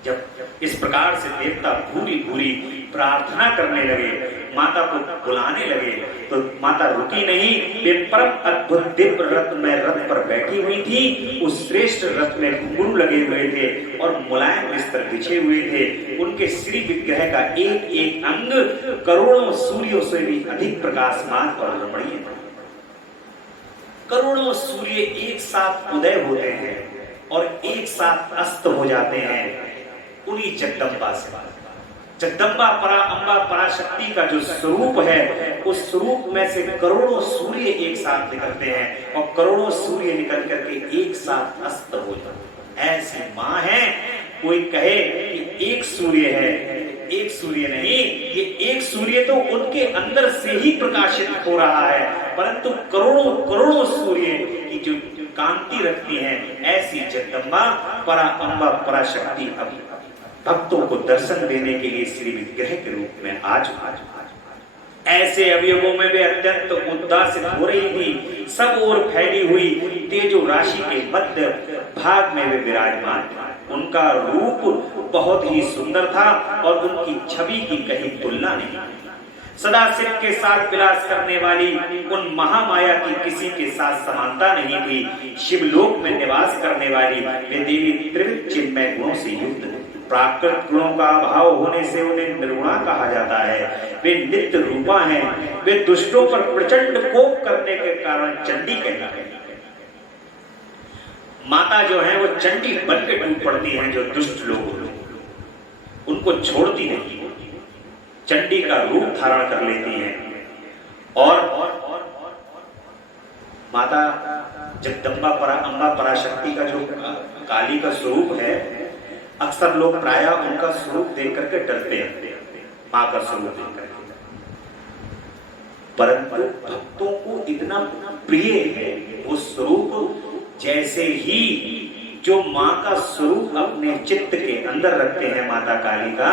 जब इस प्रकार से देवता भूरी भूरी प्रार्थना करने लगे, माता को बुलाने लगे, तो माता रुकी नहीं। वे परम अद्भुत दिव्य रथ में रथ पर बैठी हुई थी। उस श्रेष्ठ रथ में घुंघरू लगे हुए थे और मुलायम बिस्तर बिछे हुए थे। उनके श्री विग्रह का एक एक अंग करोड़ों सूर्यों से भी अधिक प्रकाशमान और रमणीय था। करोड़ों सूर्य एक साथ उदय होते हैं और एक साथ अस्त हो जाते हैं उन्हीं जगदम्बा से। जगदम्बा परा अम्बा पराशक्ति का जो स्वरूप है, उस स्वरूप में से करोड़ों सूर्य एक साथ निकलते हैं और करोड़ों सूर्य निकल करके एक साथ अस्त हो जाते हैं। ऐसी माँ है। कोई कहे कि एक सूर्य है, एक सूर्य नहीं, ये एक सूर्य तो उनके अंदर से ही प्रकाशित हो रहा है, परंतु करोड़ों करोड़ों सूर्य की जो कांति रखती हैं, ऐसी जगदम्बा परा अम्बा पराशक्ति अब भक्तों को दर्शन देने के लिए श्री विग्रह के रूप में आज ऐसे अवयवों में वे अत्यंत उदासित हो रही थी। सब ओर फैली हुई तेजो राशि के मध्य भाग में वे विराजमान थे। उनका रूप बहुत ही सुंदर था और उनकी छवि की कहीं तुलना नहीं। सदा शिव के साथ विलास करने वाली उन महामाया की किसी के साथ समानता नहीं थी। शिवलोक में निवास करने वाली वे देवी त्रिविध चिन्मय गुणों से युक्त थी। प्राकृत गुणों का अभाव होने से उन्हें निर्गुणा कहा जाता है। वे नित्य रूपा हैं। वे दुष्टों पर प्रचंड कोप करने के कारण चंडी कहलाते हैं। माता जो है वो चंडी बन के टूट पड़ती हैं। जो दुष्ट लोग उनको छोड़ती नहीं, चंडी का रूप धारण कर लेती हैं। और माता जगदम्बा परा अम्बा पराशक्ति का जो काली का स्वरूप है, अक्सर लोग प्रायः उनका स्वरूप देख करके डरते हैं, मां का स्वरूप देख करके, परंतु भक्तों को इतना प्रिय है वो स्वरूप। जैसे ही जो मां का स्वरूप अपने चित्त के अंदर रखते हैं माता काली का,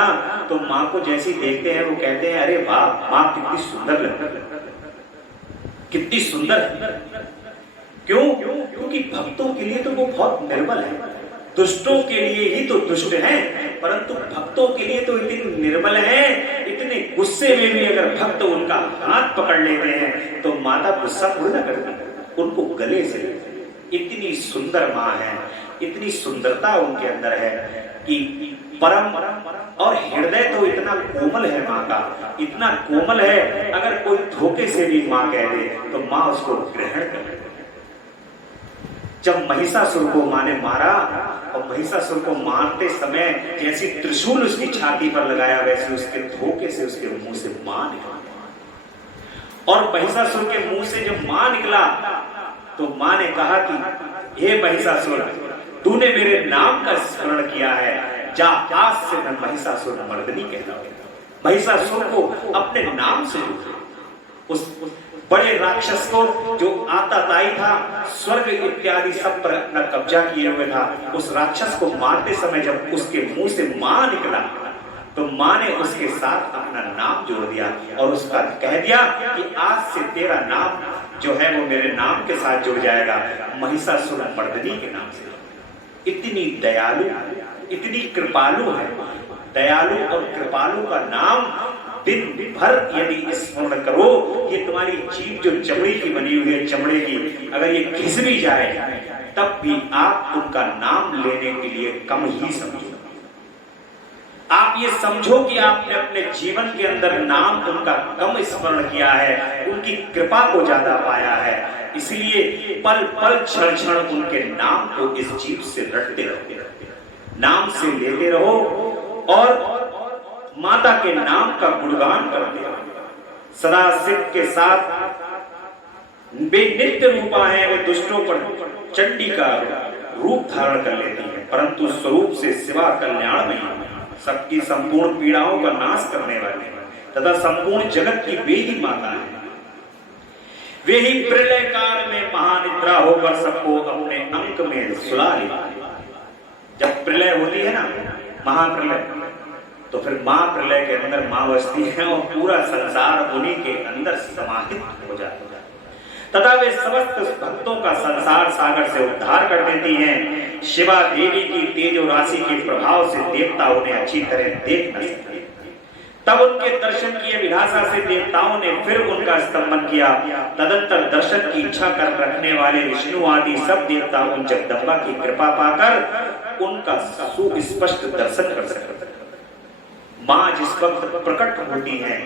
तो मां को जैसी देखते हैं वो कहते हैं अरे वाह, मां कितनी सुंदर लगती, कितनी सुंदर। क्यों? क्योंकि भक्तों के लिए तो वो बहुत निर्मल है। दुष्टों के लिए ही तो दुष्ट हैं, परंतु भक्तों के लिए तो इतने निर्मल हैं, इतने गुस्से में भी अगर भक्त उनका हाथ पकड़ लेते हैं तो माता गुस्सा थोड़ी ना करती, उनको गले से लेते हैं। इतनी सुंदर माँ है, इतनी सुंदरता उनके अंदर है कि परम और हृदय तो इतना कोमल है माँ का, इतना कोमल है, अगर कोई धोखे से भी माँ कह दे तो माँ उसको ग्रहण कर ले। जब महिषासुर को माँ ने मारा और महिषासुर को मारते समय जैसी त्रिशूल उसकी छाती पर लगाया, वैसे उसके धोखे से उसके मुंह से माँ निकला। और महिषासुर के मुंह से जब माँ निकला तो माँ ने कहा कि हे महिषासुर, तूने मेरे नाम का स्मरण किया है, जा आज से मैं महिषासुर मर्दनी कहता हूं। महिषासुर को अपने नाम से उस बड़े राक्षस को जो आताताई था, स्वर्ग इत्यादि सब पर अपना कब्जा किए हुए था, उस राक्षस को मारते समय जब उसके मुंह से मां निकला तो मां ने उसके साथ अपना नाम जोड़ दिया और उसका कह दिया कि आज से तेरा नाम जो है वो मेरे नाम के साथ जुड़ जाएगा, महिषासुर मर्दनी के नाम से। इतनी दयालु, इतनी कृपालु है। दयालु और कृपालु का नाम दिन भर यदि स्मरण करो, ये तुम्हारी जीभ जो चमड़ी की बनी हुई है, चमड़े की, अगर ये घिस भी जाए तब भी आप उनका नाम लेने के लिए कम ही समझो। आप ये समझो कि आपने अपने जीवन के अंदर नाम उनका कम स्मरण किया है, उनकी कृपा को ज्यादा पाया है। इसलिए पल पल क्षण क्षण उनके नाम को इस जीभ से रटते रहो, नाम से लेते रहो और माता के नाम का गुणगान करते रहो। सदा शिव के साथ वे नित्य रूपा है, वे दुष्टों पर चंडी का रूप धारण कर लेती है, परंतु स्वरूप से शिवा कल्याणमयी, सबकी संपूर्ण पीड़ाओं का नाश करने वाले तथा संपूर्ण जगत की वे ही माता है। वे ही प्रलय काल में महानिद्रा होकर सबको अपने अंक में सुला लेती है। जब प्रलय होती है ना, महाप्रलय, तो फिर महाप्रलय के अंदर मां बसती है और पूरा संसार उन्हीं के अंदर समाहित हो जाता है तथा वे समस्त भक्तों का संसार सागर से उद्धार कर देती हैं। शिवा देवी की तेजो राशि के प्रभाव से देवता उन्हें अच्छी तरह देख न सके। तब उनके दर्शन की अभिलाषा से देवताओं ने फिर उनका स्तंभन किया। तदंतर दर्शन की इच्छा कर रखने वाले विष्णु आदि सब देवता उन जगदम्बा की कृपा पाकर उनका सुस्पष्ट दर्शन कर सकते। माँ जिस वक्त प्रकट होती है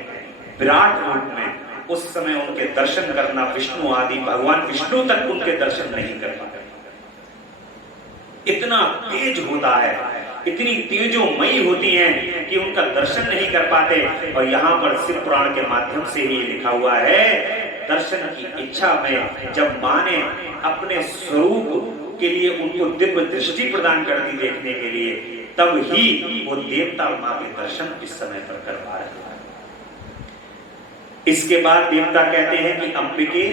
विराट रूप में, उस समय उनके दर्शन करना विष्णु आदि भगवान विष्णु तक उनके दर्शन नहीं कर पाते। इतना तेज होता है, इतनी तेजोमयी होती हैं कि उनका दर्शन नहीं कर पाते। और यहाँ पर शिव पुराण के माध्यम से ही लिखा हुआ है, दर्शन की इच्छा में जब माँ ने अपने स्वरूप के लिए उनको दिव्य दृष्टि प्रदान कर दी देखने के लिए, तब ही वो देवता माँ के दर्शन इस समय पर कर पा रहे हैं। इसके बाद देवता कहते हैं कि अंबिके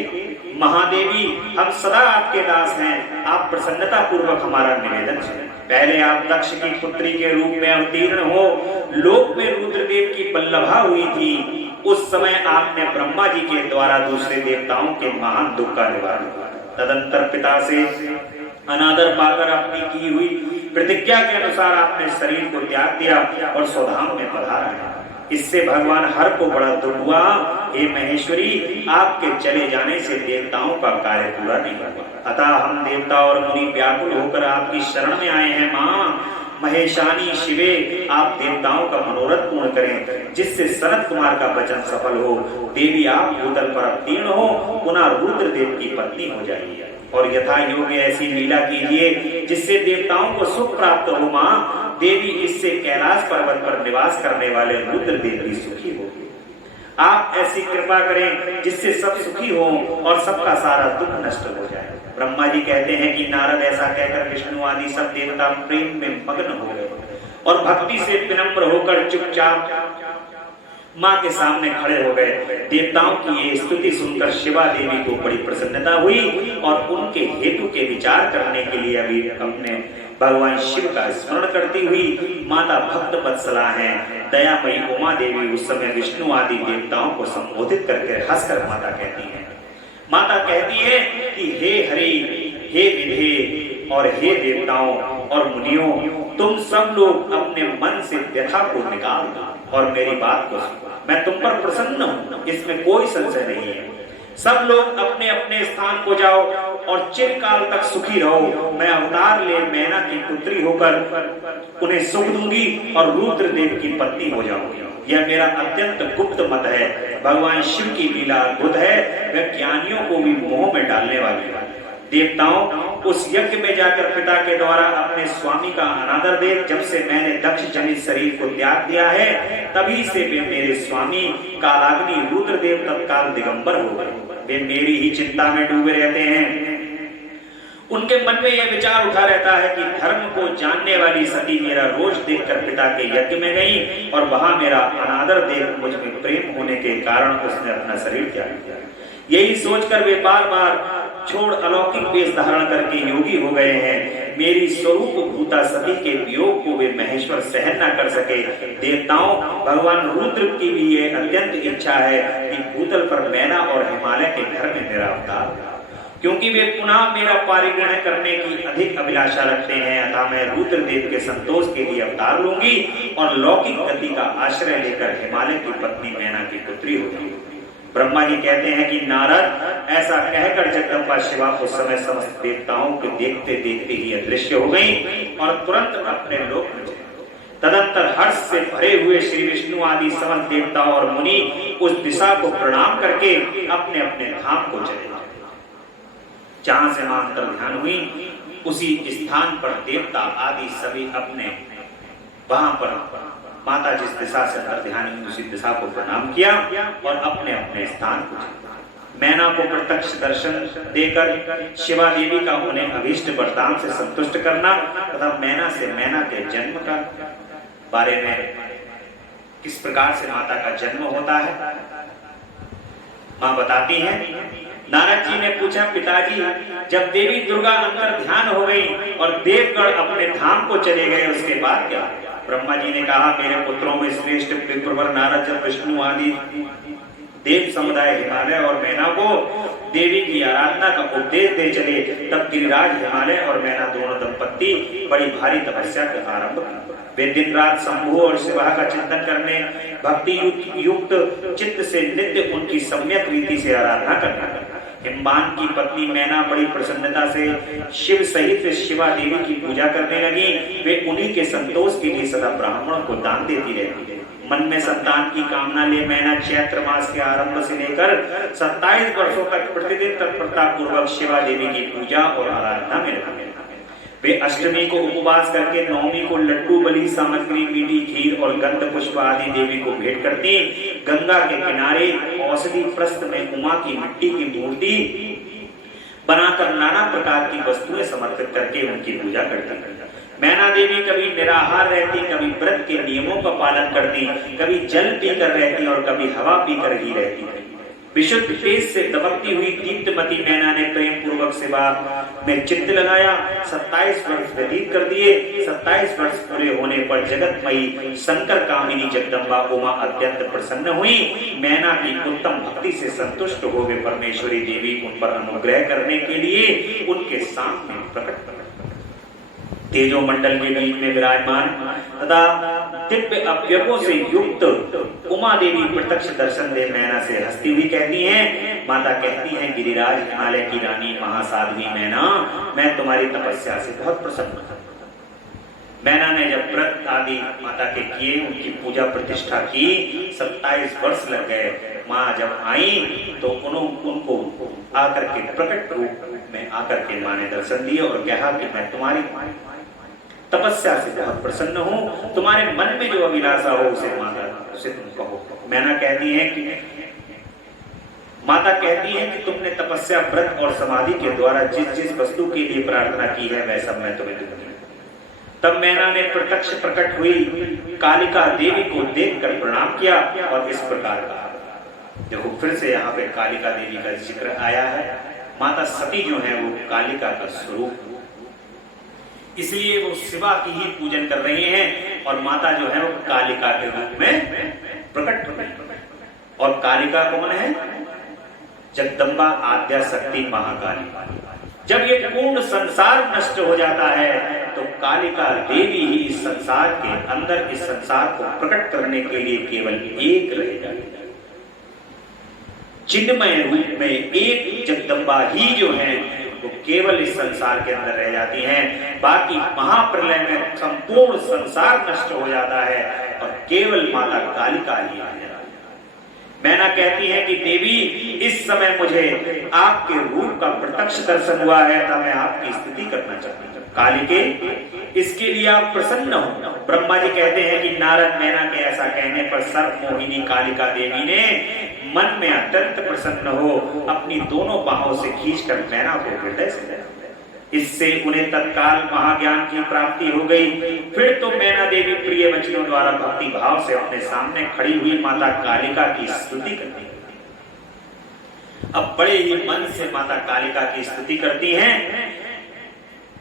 महादेवी, हम सदा आपके दास हैं, आप प्रसन्नता पूर्वक हमारा निवेदन सुनें। पहले आप दक्ष की पुत्री के रूप में अवतीर्ण हो, लोक में रुद्रदेव की बल्लभा हुई थी। उस समय आपने ब्रह्मा जी के द्वारा दूसरे देवताओं के महान दुख का निवारण किया। तदंतर पिता से अनादर पाकर अपनी की हुई प्रतिज्ञा के अनुसार आपने शरीर को त्याग दिया और स्वधाम में पधारा है। इससे भगवान हर को बड़ा दुख हुआ। हे महेश्वरी, आपके चले जाने से देवताओं का कार्य पूरा नहीं हुआ, अतः हम देवता और मुनि व्याकुल होकर आपकी शरण में आए हैं। माँ महेशानी शिवे, आप देवताओं का मनोरथ पूर्ण करें, जिससे सनत कुमार का वचन सफल हो। देवी आप भूतल पर अवतीर्ण हो, पुनः रुद्रदेव की पत्नी हो जाइए और यथा योग्य ऐसी लीला कीजिए जिससे देवताओं को सुख प्राप्त हो। माँ देवी, इससे कैलाश पर्वत पर निवास करने वाले रुद्रदेव भी सुखी हो। आप ऐसी कृपा करें जिससे सब सुखी हो और सबका सारा दुख नष्ट हो जाए। ब्रह्मा जी कहते हैं कि नारद ऐसा कहकर विष्णु आदि सब देवता प्रेम में मग्न हो गए और भक्ति से विनम्र होकर चुपचाप माँ के सामने खड़े हो गए। देवताओं की ये स्तुति सुनकर शिवा देवी को बड़ी प्रसन्नता हुई और उनके हेतु के विचार करने के लिए अभी अपने भगवान शिव का स्मरण करती हुई माता भक्त वत्सला हैं, दयामयी उमा देवी उस समय विष्णु आदि देवताओं को संबोधित करके हंसकर माता कहती है। माता कहती है कि हे हरि, हे विधे और हे देवताओं और मुनियों, तुम सब लोग अपने मन से व्यथा को निकाल दो और मेरी बात को सुनो। मैं तुम पर प्रसन्न हूं, इसमें कोई संशय नहीं है। सब लोग अपने अपने स्थान को जाओ और चिरकाल तक सुखी रहो। मैं अवतार ले मैना की पुत्री होकर उन्हें सुख दूंगी और रुद्रदेव की पत्नी हो जाऊंगी। यह मेरा अत्यंत गुप्त मत है। भगवान शिव की लीला अद्भुत है, वह ज्ञानियों को भी मोह में डालने वाली है। देवताओं, उस यज्ञ में जाकर पिता के द्वारा अपने स्वामी का अनादर देख जब से मैंने दक्ष जनित शरीर को त्याग दिया है, तभी से वे मेरे स्वामी कालाग्नि रुद्रदेव तत्काल दिगंबर हो गए। वे मेरी ही चिंता में डूबे रहते हैं। उनके मन में यह विचार उठा रहता है कि धर्म को जानने वाली सती मेरा रोज देखकर पिता के यज्ञ में गई और वहां मेरा अनादर देख मुझ में प्रेम होने के कारण उसने अपना शरीर त्याग दिया। यही सोचकर वे बार बार छोड़ अलौकिक वेश धारण करके योगी हो गए हैं। मेरी स्वरूप भूता सती के वियोग को वे महेश्वर सहन न कर सके। देवताओं, भगवान रुद्र की भी ये अत्यंत इच्छा है कि भूतल पर मैना और हिमालय के घर में मेरा अवतार हो, क्योंकि वे पुनः मेरा पारिग्रहण करने की अधिक अभिलाषा रखते हैं। अतः मैं रुद्रदेव के संतोष के लिए अवतार लूंगी और लौकिक गति का आश्रय लेकर हिमालय की पत्नी मैना की पुत्री होगी। ब्रह्मा जी कहते हैं कि नारद, ऐसा कहकर जगदम्बा शिवा उस समय समस्त देवताओं को देखते देखते ही अदृश्य हो गई और तुरंत अपने लोक में चली। तदंतर हर्ष से भरे हुए श्री विष्णु आदि समस्त देवताओं और मुनि उस दिशा को प्रणाम करके अपने अपने धाम को चले। जहां से मां अंतर ध्यान हुई, उसी स्थान पर देवता आदि सभी अपने वहां पर माता जिस दिशा से अंतर ध्यान हुई उसी दिशा को प्रणाम किया और अपने अपने स्थान को चले। मैना को प्रत्यक्ष दर्शन देकर शिवा देवी का उन्हें अभीष्ट वरदान से संतुष्ट करना तथा मैना से मैना के जन्म का बारे में किस प्रकार से माता का जन्म होता है मां बताती हैं। नारद जी ने पूछा, पिताजी, जब देवी दुर्गा अंतर ध्यान हो गई और देवगण अपने धाम को चले गए, उसके बाद क्या? ब्रह्मा जी ने कहा, मेरे पुत्रों में श्रेष्ठ विप्रवर नारद जब विष्णु आदि देव समुदाय हिमालय और मैना को देवी की आराधना का उपदेश दे चले, तब गिरिराज हिमालय और मैना दोनों दंपत्ति बड़ी भारी तपस्या का आरंभ की। वे दिन रात शंभु और शिवा का चिंतन करने, भक्ति युक्त चित्त से नित्य उनकी सम्यक रीति से आराधना करना। हिमवान की पत्नी मैना बड़ी प्रसन्नता से शिव सहित शिवा देवी की पूजा करने लगी। वे उन्हीं के संतोष के लिए सदा ब्राह्मणों को दान देती रहती। मन में संतान की कामना ले मैना चैत्र मास के आरंभ से लेकर 27 वर्षों तक प्रतिदिन तत्परता पूर्वक शिवा देवी की पूजा और आराधना में लगी। वे अष्टमी को उपवास करके नवमी को लड्डू बलि सामग्री, मीठी खीर और गंध पुष्प आदि देवी को भेंट करती। गंगा के किनारे औषधि प्रस्थ में उमा की मिट्टी की मूर्ति बनाकर नाना प्रकार की वस्तुएं समर्पित करके उनकी पूजा करती। मैना देवी कभी निराहार रहती, कभी व्रत के नियमों का पालन करती, कभी जल पीकर रहती और कभी हवा पीकर ही रहती। विशुद्ध तेज से दमकती हुई दीप्तमती मैना ने प्रेम पूर्वक शिवा में चित्त लगाया। 27 वर्ष व्यतीत कर दिए। 27 वर्ष पूरे होने पर जगतमयी शंकर कामिनी जगदम्बा उमा अत्यंत प्रसन्न हुई। मैना की उत्तम भक्ति से संतुष्ट हो वे परमेश्वरी देवी उन पर अनुग्रह करने के लिए उनके सामने प्रकट कर तेजो मंडल के बीच में विराजमान तथा दिव्य अवयवों से युक्त उमा देवी प्रत्यक्ष दर्शन दे मैना से हंसती हुई कहती हैं। माता कहती हैं, गिरिराज हिमालय की रानी महासाध्वी मैना, मैं तुम्हारी तपस्या से बहुत प्रसन्न हूं। मैना ने जब व्रत आदि माता के किए, उनकी पूजा प्रतिष्ठा की, 27 वर्ष लग गए। माँ जब आई तो उनको आकर के प्रकट रूप में आकर के माँ ने दर्शन दिए और कहा कि मैं तुम्हारी तपस्या से बहुत प्रसन्न हूँ, तुम्हारे मन में जो अभिलाषा हो उसे माता उसे तुम कहो। मैना कहती है कि माता कहती है कि तुमने तपस्या, व्रत और समाधि के द्वारा जिस जिस वस्तु के लिए प्रार्थना की है वह सब मैं तुम्हें दूंगी। तब मैना ने प्रत्यक्ष प्रकट हुई कालिका देवी को देखकर प्रणाम किया और इस प्रकार कहा। देखो फिर से यहाँ पे कालिका देवी का जिक्र आया है। माता सती जो है वो कालिका का स्वरूप, इसलिए वो शिवा की ही पूजन कर रही हैं और माता जो है वो कालिका के रूप में प्रकट। और कालिका कौन है? जगदम्बा आद्या शक्ति महाकाली। जब ये पूर्ण संसार नष्ट हो जाता है तो कालिका देवी ही इस संसार के अंदर इस संसार को प्रकट करने के लिए केवल एक रह जाती है। चिन्मय रूप में एक जगदम्बा ही जो है वो केवल इस संसार के अंदर रह जाती हैं। बाकी महाप्रलय में संपूर्ण संसार नष्ट हो जाता है और केवल माता कालिका ही आ जाती है। मैना कहती है कि देवी इस समय मुझे आपके रूप का प्रत्यक्ष दर्शन हुआ है, तब मैं आपकी स्तुति करना चाहती हूँ। कालिके, इसके लिए आप प्रसन्न हो। ब्रह्मा जी कहते हैं कि नारद मैना के ऐसा कहने पर सर्प मोहिनी कालिका देवी ने मन में अत्यंत प्रसन्न हो अपनी दोनों बाहों से खींचकर मैना को हृदय से ले। इससे उन्हें तत्काल महाज्ञान की प्राप्ति हो गई। फिर तो मैना देवी प्रिय वचनों द्वारा भक्ति भाव से अपने सामने खड़ी हुई माता कालिका की स्तुति करती है। अब बड़े ही मन से माता कालिका की स्तुति करती हैं।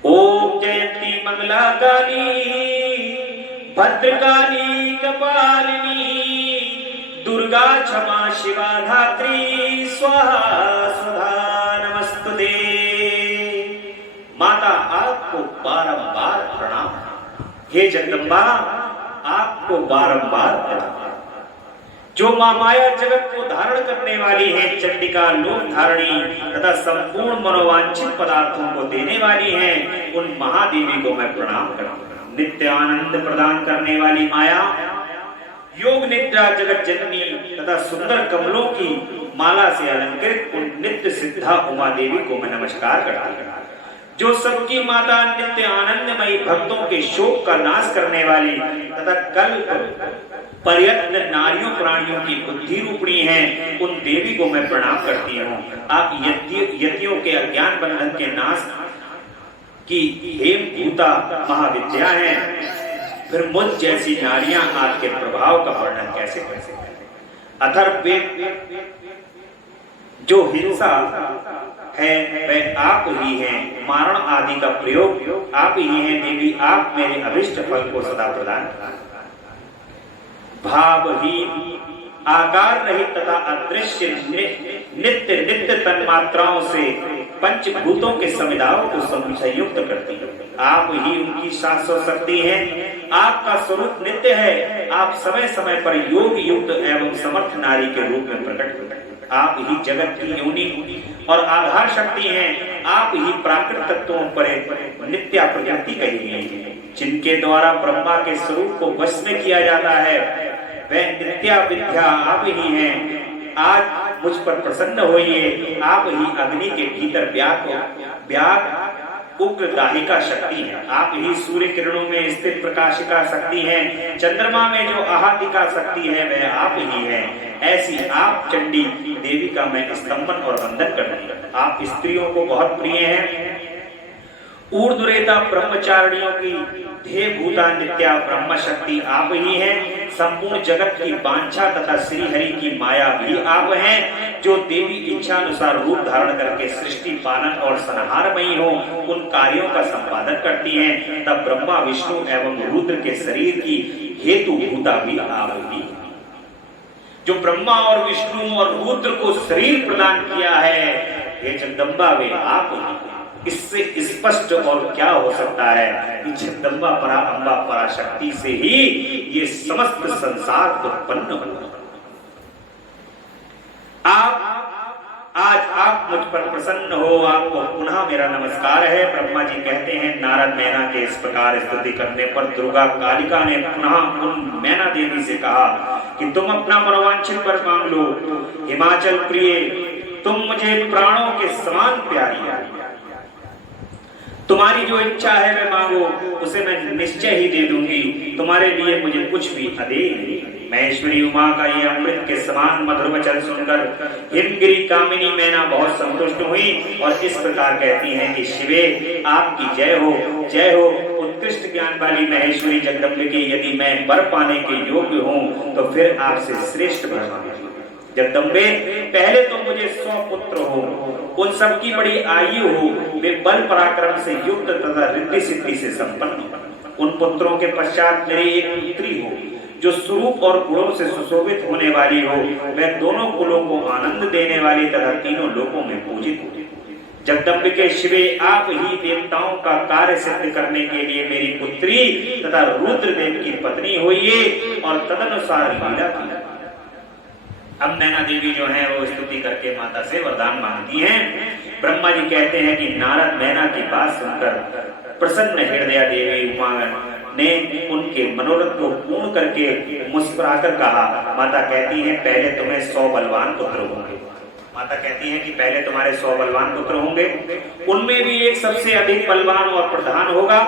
ओम जयंती मंगला काली भद्रकाली कपालिनी दुर्गा क्षमा शिवा धात्री स्वाहा सुधा नमस्तुते। माता आपको बारंबार प्रणाम। हे जगदम्बा, आपको बारंबार प्रणाम। जो मां माया जगत को धारण करने वाली है, चंडिका लोक धारणी तथा संपूर्ण मनोवांछित पदार्थों को देने वाली है, उन महादेवी को मैं प्रणाम करता हूं। नित्य आनंद प्रदान करने वाली माया, योग निद्रा जगत जननी तथा सुंदर कमलों की माला से अलंकृत उन नित्य सिद्धा उमा देवी को मैं नमस्कार करता हूं। जो सबकी माता, नित्य आनंदमयी, भक्तों के शोक का नाश करने वाली तथा कल्प पर्यंत नारियों प्राणियों की बुद्धि रूपणी है, उन देवी को मैं प्रणाम करती हूँ। आप यतियों के अज्ञान बंधन के नाश की हेम भूता महाविद्या है। फिर मुझ जैसी नारियां आपके प्रभाव का वर्णन कैसे कर सकते हैं। अथर्ववेद जो हिंसा है वह आप ही हैं, मारण आदि का प्रयोग आप ही हैं देवी। आप मेरे अभिष्ट फल को सदा प्रदान करें। भावहीन, आकार रहित तथा अदृश्य नित्य नित्य तन्मात्राओं से पंचभूतों के समुदायों को संयुक्त करती है। आप ही उनकी शाश्वत शक्ति हैं। आपका स्वरूप नित्य है। आप समय समय पर योग युक्त एवं समर्थ नारी के रूप में प्रकट होते हैं। आप ही जगत की योनि और आधार शक्ति हैं। आप ही प्राकृत तत्वों पर नित्या प्रकृति कही गई है, जिनके द्वारा ब्रह्मा के स्वरूप को वश में किया जाता है। वह नित्या विद्या आप ही हैं। आज मुझ पर प्रसन्न होइए। आप ही अग्नि के भीतर व्याप्त उग्र दाहिका शक्ति है। आप ही सूर्य किरणों में स्थित प्रकाशिका शक्ति है। चंद्रमा में जो आहातिका शक्ति है वह आप ही है। ऐसी आप चंडी देवी का मैं स्तंभन और वंदन करती हूं। आप स्त्रियों को बहुत प्रिय हैं। ऊर्ध्वरेता ब्रह्मचारिणियों की ध्येय भूता नित्या ब्रह्म शक्ति आप ही हैं। संपूर्ण जगत की वांछा तथा श्री हरि की माया भी आप हैं। जो देवी इच्छा अनुसार रूप धारण करके सृष्टि पालन और संहारमयी हो, उन कार्यों का संपादन करती हैं। तब ब्रह्मा विष्णु एवं रुद्र के शरीर की हेतु भूता भी आप ही। जो ब्रह्मा और विष्णु और रुद्र को शरीर प्रदान किया है, ये जगदम्बा वे आप ही। इससे स्पष्ट और क्या हो सकता है कि जगदम्बा परा अम्बा पराशक्ति से ही ये समस्त संसार उत्पन्न हुआ। आप मुझ पर प्रसन्न हो, आपको पुनः मेरा नमस्कार है। ब्रह्मा जी कहते हैं, नारद मैना के इस प्रकार स्तुति करने पर दुर्गा कालिका ने पुनः उन मैना देवी से कहा कि तुम अपना मनोवांछित वर मांग लो। हिमाचल प्रिय, तुम मुझे प्राणों के समान प्यारी है। तुम्हारी जो इच्छा है मैं मांगो, उसे मैं निश्चय ही दे दूंगी। तुम्हारे लिए मुझे कुछ भी अदेय नहीं। महेश्वरी उमा का ये अमृत के समान मधुर वचन सुनकर हिमगिरी कामिनी मैना बहुत संतुष्ट हुई और इस प्रकार कहती हैं कि शिवे आपकी जय हो, जय हो। उत्कृष्ट ज्ञान वाली महेश्वरी जगदम्बे की, यदि मैं वर पाने के योग्य हूँ तो फिर आपसे श्रेष्ठ वर मांगूंगी। जगदम्बे, पहले तो मुझे 100 पुत्र हो, उन सबकी बड़ी आयु हो, वे बल पराक्रम से युक्त तथा रिद्धि सिद्धि से संपन्न हो। उन पुत्रों के पश्चात मेरी एक पुत्री हो जो स्वरूप और गुणों से सुशोभित होने वाली हो। वह दोनों कुलों को आनंद देने वाली तथा तीनों लोकों में पूजित हो। जगदम्बिके शिवे, आप ही देवताओं का कार्य सिद्ध करने के लिए मेरी पुत्री तथा रुद्रदेव की पत्नी होइए और तदनुसार लीला की। अब नैना देवी जो है वो स्तुति करके माता से वरदान मांगती हैं। ब्रह्मा जी कहते हैं कि नारद नैना की बात सुनकर प्रसन्न हृदया देवी उमा ने उनके मनोरथ को पूर्ण करके मुस्कुराकर कहा। माता कहती है पहले तुम्हें 100 बलवान पुत्र होंगे। माता कहती है कि पहले तुम्हारे 100 बलवान पुत्र होंगे, उनमें भी एक सबसे अधिक बलवान और प्रधान होगा,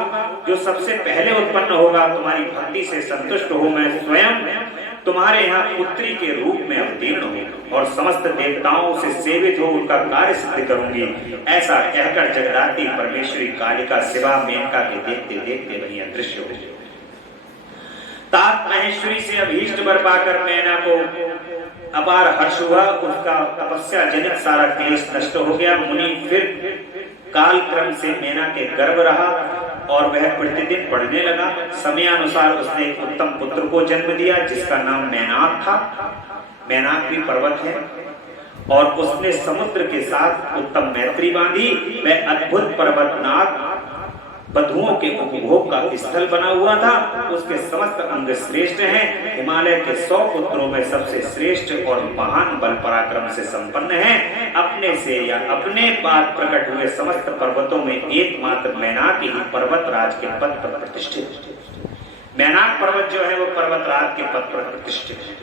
जो सबसे पहले उत्पन्न होगा। तुम्हारी भक्ति से संतुष्ट हो मैं स्वयं तुम्हारे यहाँ पुत्री के रूप में अवतीर्ण हूँ और समस्त देवताओं से सेवित हो उनका कार्य सिद्ध करूंगी। ऐसा कहकर जगदाती परमेश्वरी कालिका शिवा मेनका के देखते देखते वही अदृश्य हो गई। तात महेश्वरी से अभीष्ट वर पाकर मैना को अपार हर्ष हुआ। उसका तपस्या जनित सारा क्लेश नष्ट हो गया। मुनि फिर काल क्रम से मैना के गर्भ रहा और वह प्रतिदिन बढ़ने लगा। समयानुसार उसने एक उत्तम पुत्र को जन्म दिया जिसका नाम मैनाक था। मैनाक भी पर्वत है और उसने समुद्र के साथ उत्तम मैत्री बांधी। वह अद्भुत पर्वतनाग बधुओं के उपभोग का स्थल बना हुआ था। उसके समस्त अंग श्रेष्ठ हैं। हिमालय के 100 पुत्रों में सबसे श्रेष्ठ और महान बल पराक्रम से संपन्न है। अपने से या अपने बाद प्रकट हुए समस्त पर्वतों में एकमात्र मैनाक ही पर्वतराज के पद पर प्रतिष्ठित। मैनाक पर्वत जो है वो पर्वतराज के पद पर प्रतिष्ठित है।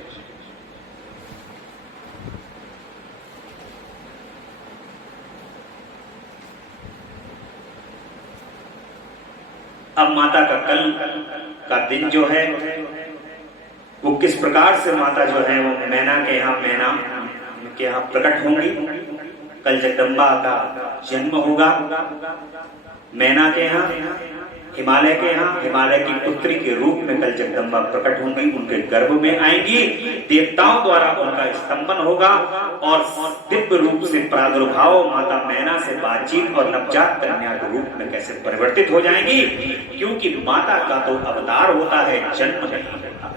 अब माता का कल का दिन जो है वो किस प्रकार से माता जो है वो मैना के यहाँ प्रकट होंगी। कल जगदम्बा का जन्म होगा मैना के यहाँ, हिमालय के यहाँ। हिमालय की पुत्री के रूप में कल जगदम्बा प्रकट होंगी, उनके गर्भ में आएंगी। देवताओं द्वारा उनका स्तंभन होगा और दिव्य रूप से प्रादुर्भाव माता मैना से बातचीत और नवजात कन्या के रूप में कैसे परिवर्तित हो जाएंगी। क्योंकि माता का तो अवतार होता है, जन्म नहीं होता।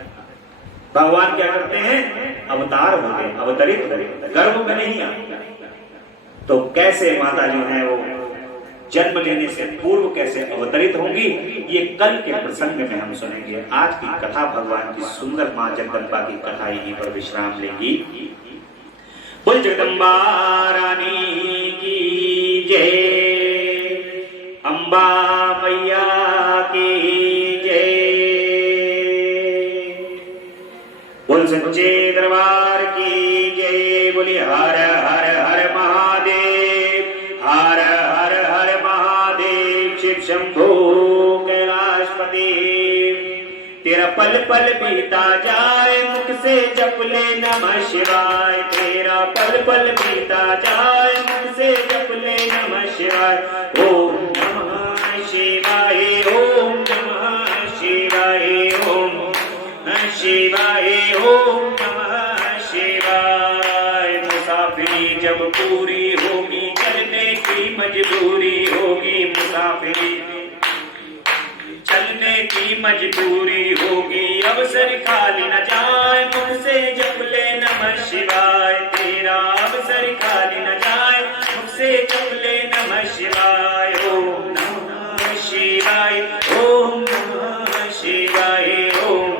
भगवान क्या करते हैं? अवतार होते, अवतरित होते, गर्भ में नहीं आते। तो कैसे माता जो है वो जन्म लेने से पूर्व कैसे अवतरित होंगी, ये कल के प्रसंग में हम सुनेंगे। आज की कथा भगवान की सुंदर मां जगदम्बा की कथा यहीं पर विश्राम लेंगी। बोल जगदम्बा रानी की जय, अम्बा मैया की जय। बोल सच्चे दरबार की जय। बोली हर हर हर महादेव, हर हर हर महादेव। शिव शंभो कैलाशपति। तेरा पल पल बीता जाए मुख से जप ले नमः शिवाय। तेरा पल पल बीता जाए मुख से जप ले नमः शिवाय। ओम नमः शिवाय, ओम नमः शिवाय, ओम नमः शिवाय, ओम नमः शिवाय। मुसाफिरी जब पूरी होगी चलने की मजबूरी होगी। मुसाफिरी चलने की मजबूरी होगी। अवसर खाली न जाए मुख से जप ले नमः शिवाय। तेरा अवसर खाली न जाए मुख से जप ले नमः शिवाय। ओम नमः शिवाय, ओम नमः शिवाय, ओम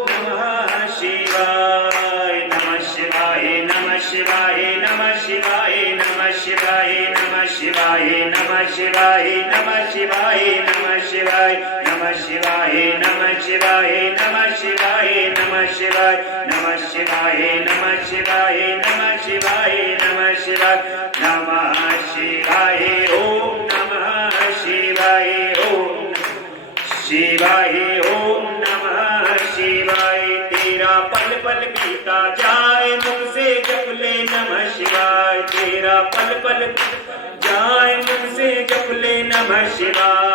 नमः शिवाय। नमः शिवाय, नमः शिवाय, नमः शिवाय, नमः शिवाय, नमः शिवाय, नमः शिवाय, नमः शिवाय, नमः शिवाय, नमः शिवाय, नमः शिवाय, नमः शिवाय, नमः शिवाय, नमः शिवाय, नमः शिवाय, नमः शिवाय, नमः शिवाय, नमः शिवाय। ओम नमः शिवाय, ओम शिवाय, ओम नमः शिवाय। तेरा पल पल बीता जाए मुख से जप ले नमः शिवाय। तेरा पल पल जाए मुख से जप ले नमः शिवाय।